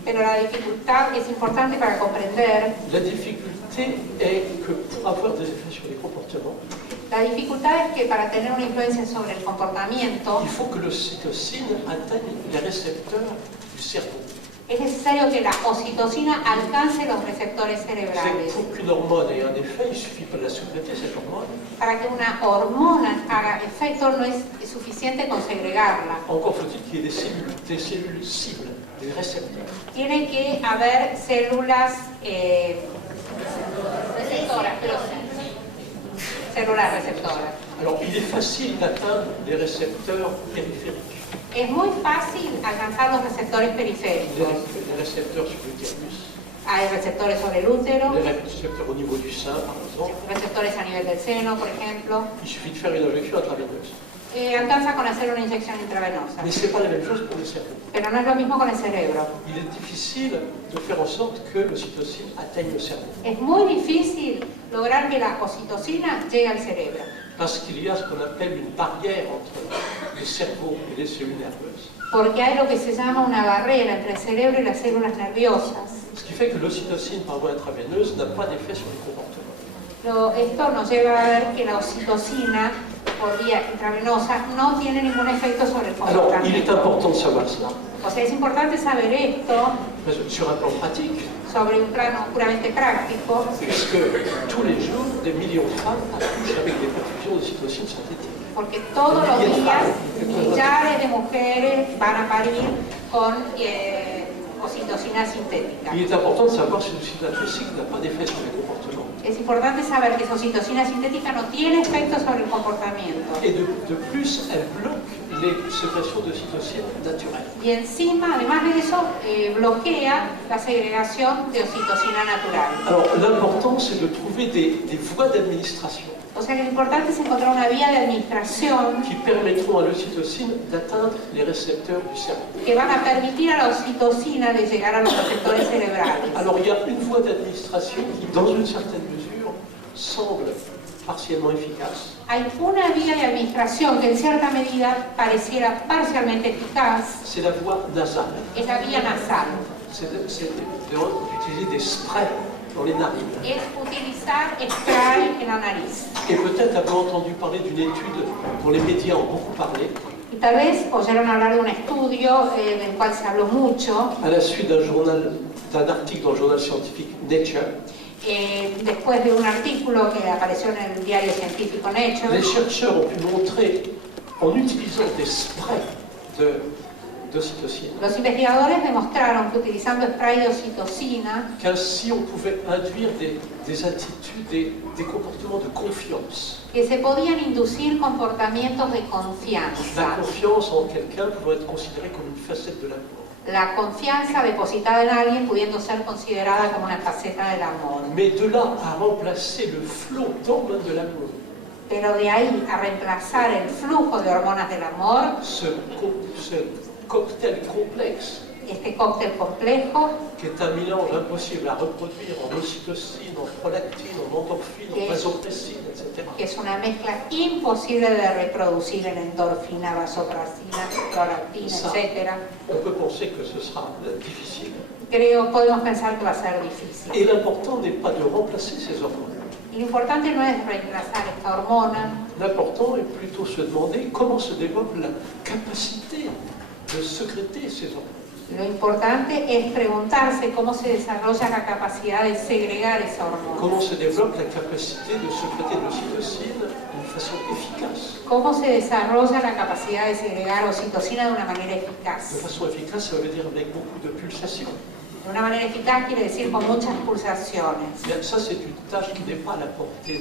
pero la dificultad es importante para comprender. La difficulté est que pour avoir des effets sur les comportements, La dificultad es que para tener una influencia sobre el comportamiento il faut que l'ocytocine atteigne les récepteurs du cerveau. es necesario que la oxitocina alcance los receptores C'est cerebrales. pour qu'une hormone ait un effet, il ne suffit pas de la sécréter, cette hormone. Para que una hormona haga efecto no es suficiente con segregarla. Encore faut-il qu'il y ait des cellules cibles, des récepteurs. Tiene que haber células receptoras, células receptoras. Alors, il est facile d'atteindre les récepteurs périphériques, Es muy fácil alcanzar los receptores periféricos. les récepteurs sur l'utérus, Hay receptores sobre el útero, les récepteurs au niveau du sein, par exemple. receptores a nivel del seno, por ejemplo. Il suffit de faire une injection intraveineuse. Alcanza con hacer una inyección intravenosa. Mais ce n'est pas la même chose pour le cerveau. Pero no es lo mismo con el cerebro. Il est difficile de faire en sorte que l'ocytocine atteigne le cerveau. Es muy difícil lograr que la oxitocina llegue al cerebro. Parce qu'il y a ce qu'on appelle une barrière entre le cerveau et les cellules nerveuses. Porque hay lo que se llama una barrera entre el cerebro y las células nerviosas. Ce qui fait que l'ocytocine par voie intraveineuse n'a pas d'effet sur les comportements. Esto nos lleva a ver que la oxitocina por vía intravenosa no tiene ningún efecto sobre el Alors, il est comportamiento. important de savoir cela. O sea, es importante saber esto Sur un plan pratique, sobre un plano puramente práctico, parce que tous les jours, des millions de femmes accouchent avec des perfusions d'ocytocine synthétique. porque todos los días millares de mujeres van a parir con oxitocina sintética. Il est important de savoir si l'ocytocine intrinsique n'a pas d'effet sur les comportements. Es importante saber que esa oxitocina sintética no tiene efecto sobre el comportamiento. Et de plus, elle bloque les sécrétions d'ocytocine naturelles. Y encima, además de eso, bloquea la segregación de oxitocina natural. Alors, l'important, c'est de trouver des voies d'administration O sea que lo importante es encontrar una vía de administración qui permettront à l'ocytocine d'atteindre les récepteurs du cerveau. que van a permitir a la oxitocina de llegar a los receptores cerebrales. Alors, il y a une voie d'administration qui, dans une certaine mesure, semble partiellement efficace. Hay una vía de administración que en cierta medida pareciera parcialmente eficaz, C'est la voie nasale. es la vía nasal. C'est d'utiliser des sprays dans les narines. Es utilizar spray en la nariz. Et peut-être avez-vous entendu parler d'une étude dont les médias ont beaucoup parlé, Y tal vez oyeron hablar de un estudio del cual se habló mucho, à la suite d'un article dans le journal scientifique Nature. después de un artículo que apareció en el diario científico Nature. Les chercheurs ont pu montrer, en utilisant des sprays d'ocytocine, Los investigadores demostraron que utilizando spray de oxitocina qu'ainsi on pouvait induire des attitudes, des comportements de confiance. que se podían inducir comportamientos de La confianza. confiance en quelqu'un pouvait être considérée comme une facette de l'amour. La confianza depositada en alguien pudiendo ser considerada como una faceta del amor. Mais de là à remplacer le flot d'hormones de l'amour, Pero de ahí a reemplazar el flujo de hormonas del amor, ce cocktail complexe, este cóctel complejo, qui est un mélange impossible à reproduire en ocytocine, en prolactine, en endorphine, en vasopressine, etc. que es una mezcla imposible de reproducir en endorfina, vasopresina, prolactina, etc. On peut penser que ce sera difficile. Podemos pensar que va a ser difícil. Et l'important n'est pas de remplacer ces hormones. Y lo importante no es reemplazar esta hormona, L'important est plutôt se demander comment se développe la capacité de sécréter ces hormones. lo importante es preguntarse cómo se desarrolla la capacidad de segregar esa hormona. Comment se développe la capacité de sécréter de l'ocytocine d'une façon efficace. Cómo se desarrolla la capacidad de segregar oxitocina de una manera De eficaz. façon efficace, ça veut dire avec beaucoup de pulsations. De una manera eficaz quiere decir con muchas pulsaciones. Bien, ça, c'est une tâche qui n'est pas à la portée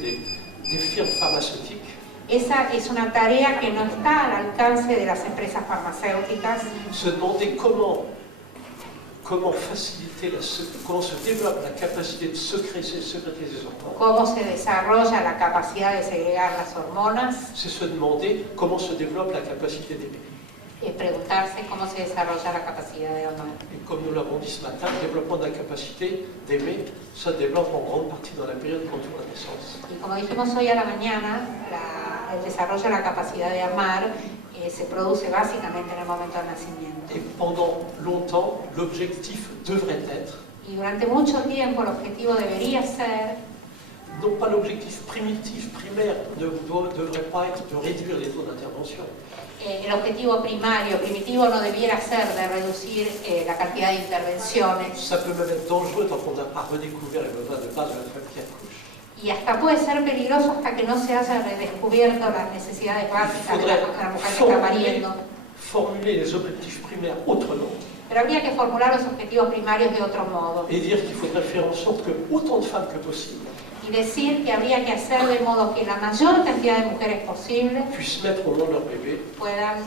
des firmes pharmaceutiques. Esa es una tarea que no está al alcance de las empresas farmacéuticas. Se demander comment faciliter, comment se développe la capacité de sécréter ces hormones. Cómo se desarrolla la capacidad de segregar las hormonas. C'est se demander comment se développe la capacité d'aimer. Preguntarse cómo se desarrolla la capacidad de amar. Et comme nous l'avons dit ce matin, le développement de la capacité d'aimer, ça développe en grande partie dans la période contour de la naissance. Y como dijimos hoy a la mañana, el desarrollo de la capacidad de amar se produce básicamente en el momento del nacimiento. Et pendant longtemps, l'objectif devrait être, Y durante mucho tiempo el objetivo debería ser, non pas l'objectif primitif, primaire, ne devrait pas être de réduire les taux d'intervention. el objetivo primario, primitivo, no debiera ser de reducir la cantidad de intervenciones. Ça peut même être dangereux tant qu'on n'a pas redécouvert les besoins de base de la femme qui accouche. Y hasta puede ser peligroso hasta que no se haya redescubierto las necesidades básicas de la mujer que está pariendo. Formuler les objectifs primaires autrement. Pero habría que formular los objetivos primarios de otro modo. Et dire qu'il faudrait faire en sorte que autant de femmes que possible Y decir que habría que hacer de modo que la mayor cantidad de mujeres posible puissent mettre au monde leur bébé puedan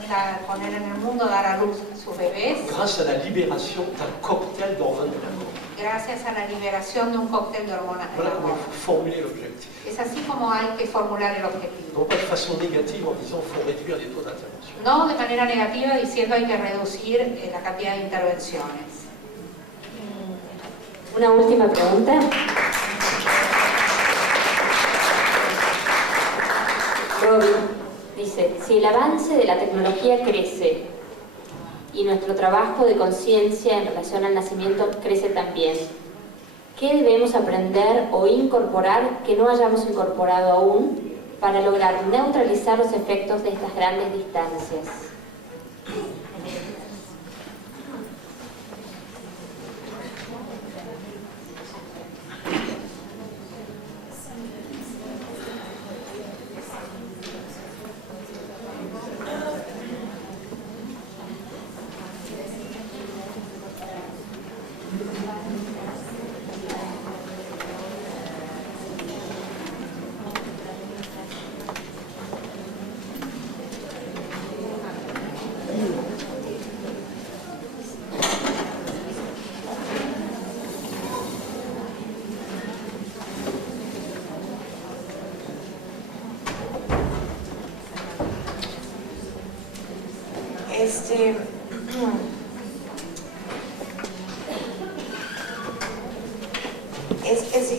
poner en el mundo, dar a luz sus bebés, grâce à la libération d'un cocktail d'hormones de l'amour. gracias a la liberación de un cóctel de hormonas del Voilà comment amor. il faut formuler l'objectif. Es así como hay que formular el objetivo. Non pas de façon négative en disant qu'il faut réduire les taux d'intervention. No de manera negativa diciendo hay que reducir la cantidad de intervenciones. Una última pregunta. Robin dice, si el avance de la tecnología crece y nuestro trabajo de conciencia en relación al nacimiento crece también, ¿qué debemos aprender o incorporar que no hayamos incorporado aún para lograr neutralizar los efectos de estas grandes distancias?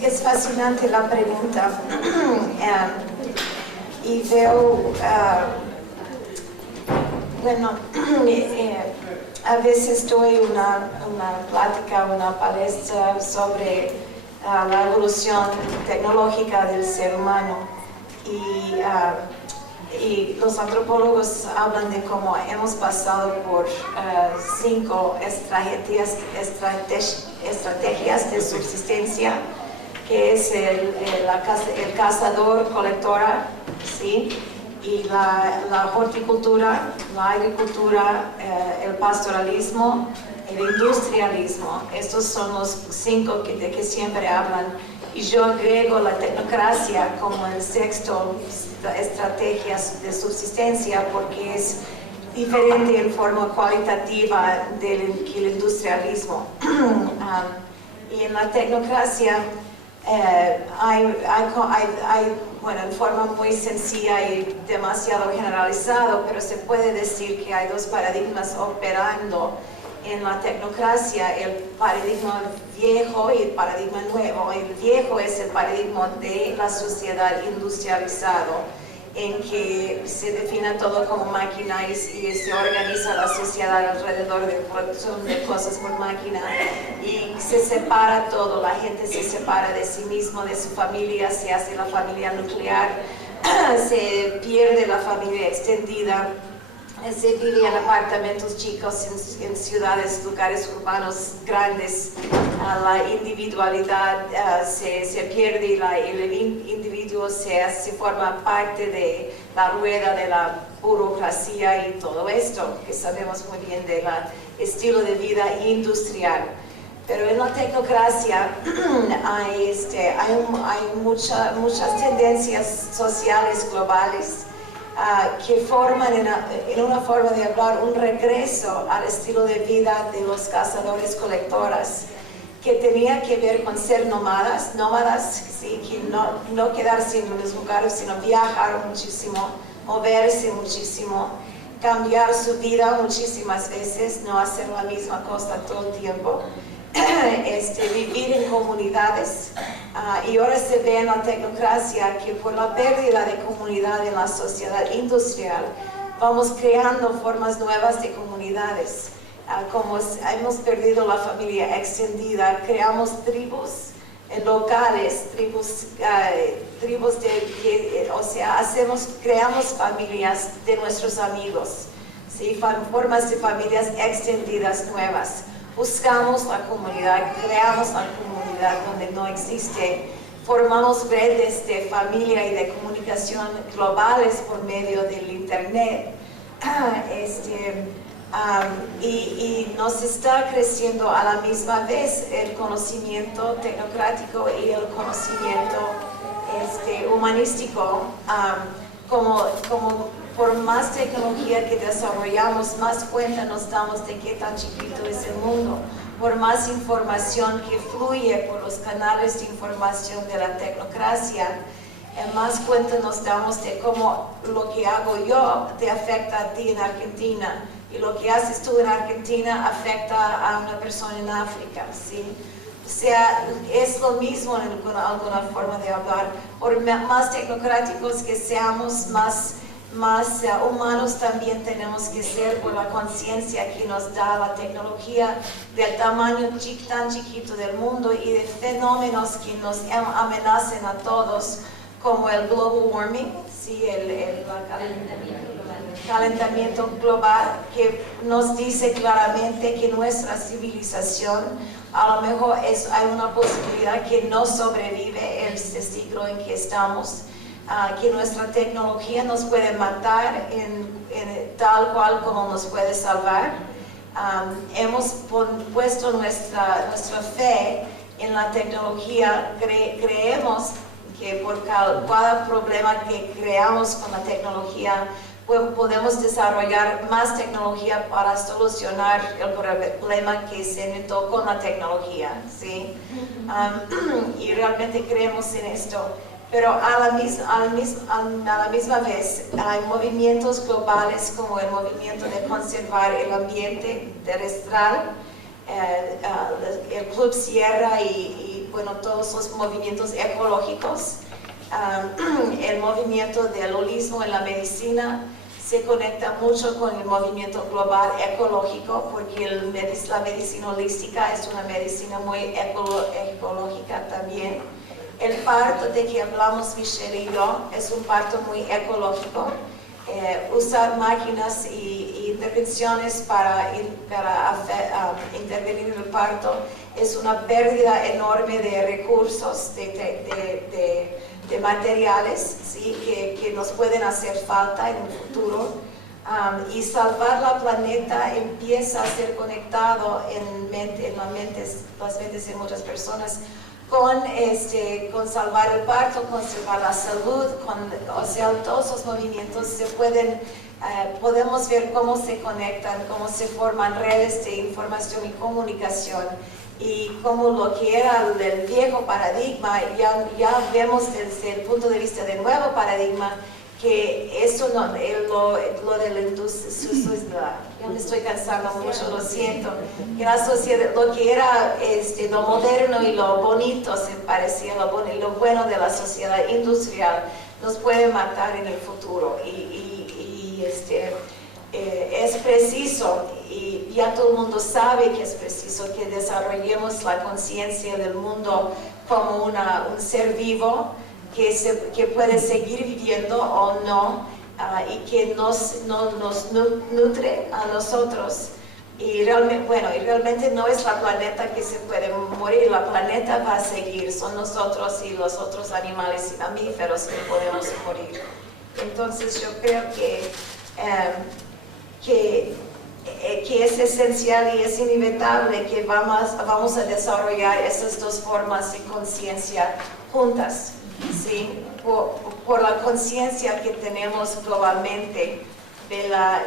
Es fascinante la pregunta y veo, bueno, a veces doy una plática, una palestra sobre la evolución tecnológica del ser humano y los antropólogos hablan de cómo hemos pasado por 5 estrategias de subsistencia, que es el cazador-colectora, ¿sí? Y la horticultura, la agricultura, el pastoralismo, el industrialismo. Estos son los 5 de que siempre hablan. Y yo agrego la tecnocracia como el 6º estrategia de subsistencia porque es diferente en forma cualitativa que el industrialismo. Y en la tecnocracia bueno, en forma muy sencilla y demasiado generalizado, pero se puede decir que hay 2 paradigmas operando en la tecnocracia, el paradigma viejo y el paradigma nuevo. El viejo es el paradigma de la sociedad industrializado, en que se define todo como máquina y se organiza la sociedad alrededor de producción de cosas por máquina y se separa todo, la gente se separa de sí mismo, de su familia, se hace la familia nuclear, se pierde la familia extendida, se vive en apartamentos chicos, en ciudades, lugares urbanos grandes, la individualidad se pierde y el individuo se forma parte de la rueda de la burocracia y todo esto, que sabemos muy bien del estilo de vida industrial. Pero en la tecnocracia hay muchas tendencias sociales globales que forman en una forma de hablar un regreso al estilo de vida de los cazadores-colectoras, que tenía que ver con ser nómadas, sí, que no quedarse en los lugares, sino viajar muchísimo, moverse muchísimo, cambiar su vida muchísimas veces, no hacer la misma cosa todo el tiempo, vivir en comunidades. Y ahora se ve en la tecnocracia que por la pérdida de comunidad en la sociedad industrial vamos creando formas nuevas de comunidades. Como hemos perdido la familia extendida, creamos tribus, locales, creamos familias de nuestros amigos, ¿sí? Formas de familias extendidas nuevas. Buscamos la comunidad, creamos la comunidad donde no existe, formamos redes de familia y de comunicación globales por medio del Internet. Y nos está creciendo a la misma vez el conocimiento tecnocrático y el conocimiento humanístico. Como por más tecnología que desarrollamos, más cuenta nos damos de qué tan chiquito es el mundo. Por más información que fluye por los canales de información de la tecnocracia, más cuenta nos damos de cómo lo que hago yo te afecta a ti en Argentina, y lo que haces tú en Argentina afecta a una persona en África, ¿sí? O sea, es lo mismo en alguna forma de hablar. Por más tecnocráticos que seamos, más humanos también tenemos que ser por la conciencia que nos da la tecnología del tamaño tan chiquito del mundo y de fenómenos que nos amenacen a todos, como el global warming, ¿sí? el calentamiento global, que nos dice claramente que nuestra civilización a lo mejor hay una posibilidad que no sobrevive este siglo en que estamos, que nuestra tecnología nos puede matar tal cual como nos puede salvar. Hemos puesto nuestra fe en la tecnología, creemos que por cada problema que creamos con la tecnología, podemos desarrollar más tecnología para solucionar el problema que se notó con la tecnología, ¿sí? Y realmente creemos en esto. Pero a la misma vez hay movimientos globales como el movimiento de conservar el ambiente terrestre, el Club Sierra y bueno, todos los movimientos ecológicos. El movimiento del holismo en la medicina se conecta mucho con el movimiento global ecológico, porque la medicina holística es una medicina muy ecológica también. El parto de que hablamos Michelle y yo es un parto muy ecológico. Usar máquinas y intervenciones para intervenir en el parto es una pérdida enorme de recursos, de materiales, ¿sí? que nos pueden hacer falta en el futuro. Y salvar la planeta empieza a ser conectado en las mentes de muchas personas con salvar el parto, conservar la salud, o sea, todos los movimientos podemos ver cómo se conectan, cómo se forman redes de información y comunicación, y como lo que era el viejo paradigma, ya vemos desde el punto de vista del nuevo paradigma que eso no, lo de la industria, ya me estoy cansando mucho, lo siento, que la sociedad, lo que era lo moderno y lo bonito se parecía lo bueno de la sociedad industrial nos puede matar en el futuro, es preciso, y ya todo el mundo sabe que es preciso que desarrollemos la conciencia del mundo como un ser vivo que puede seguir viviendo o no, y que nos nutre a nosotros. Y realmente no es la planeta que se puede morir, la planeta va a seguir, son nosotros y los otros animales y mamíferos que podemos morir. Entonces yo creo que es esencial y es inevitable que vamos a desarrollar esas dos formas de conciencia juntas, ¿sí? Por la conciencia que tenemos globalmente de la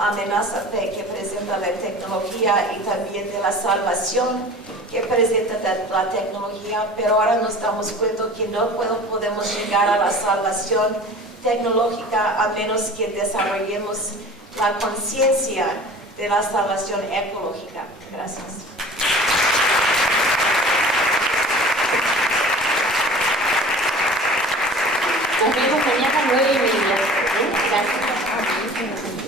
amenaza que presenta la tecnología y también de la salvación que presenta la tecnología, pero ahora nos damos cuenta que no podemos llegar a la salvación tecnológica a menos que desarrollemos la conciencia de la salvación ecológica. Gracias. Nos vemos mañana a las 9:30. Gracias.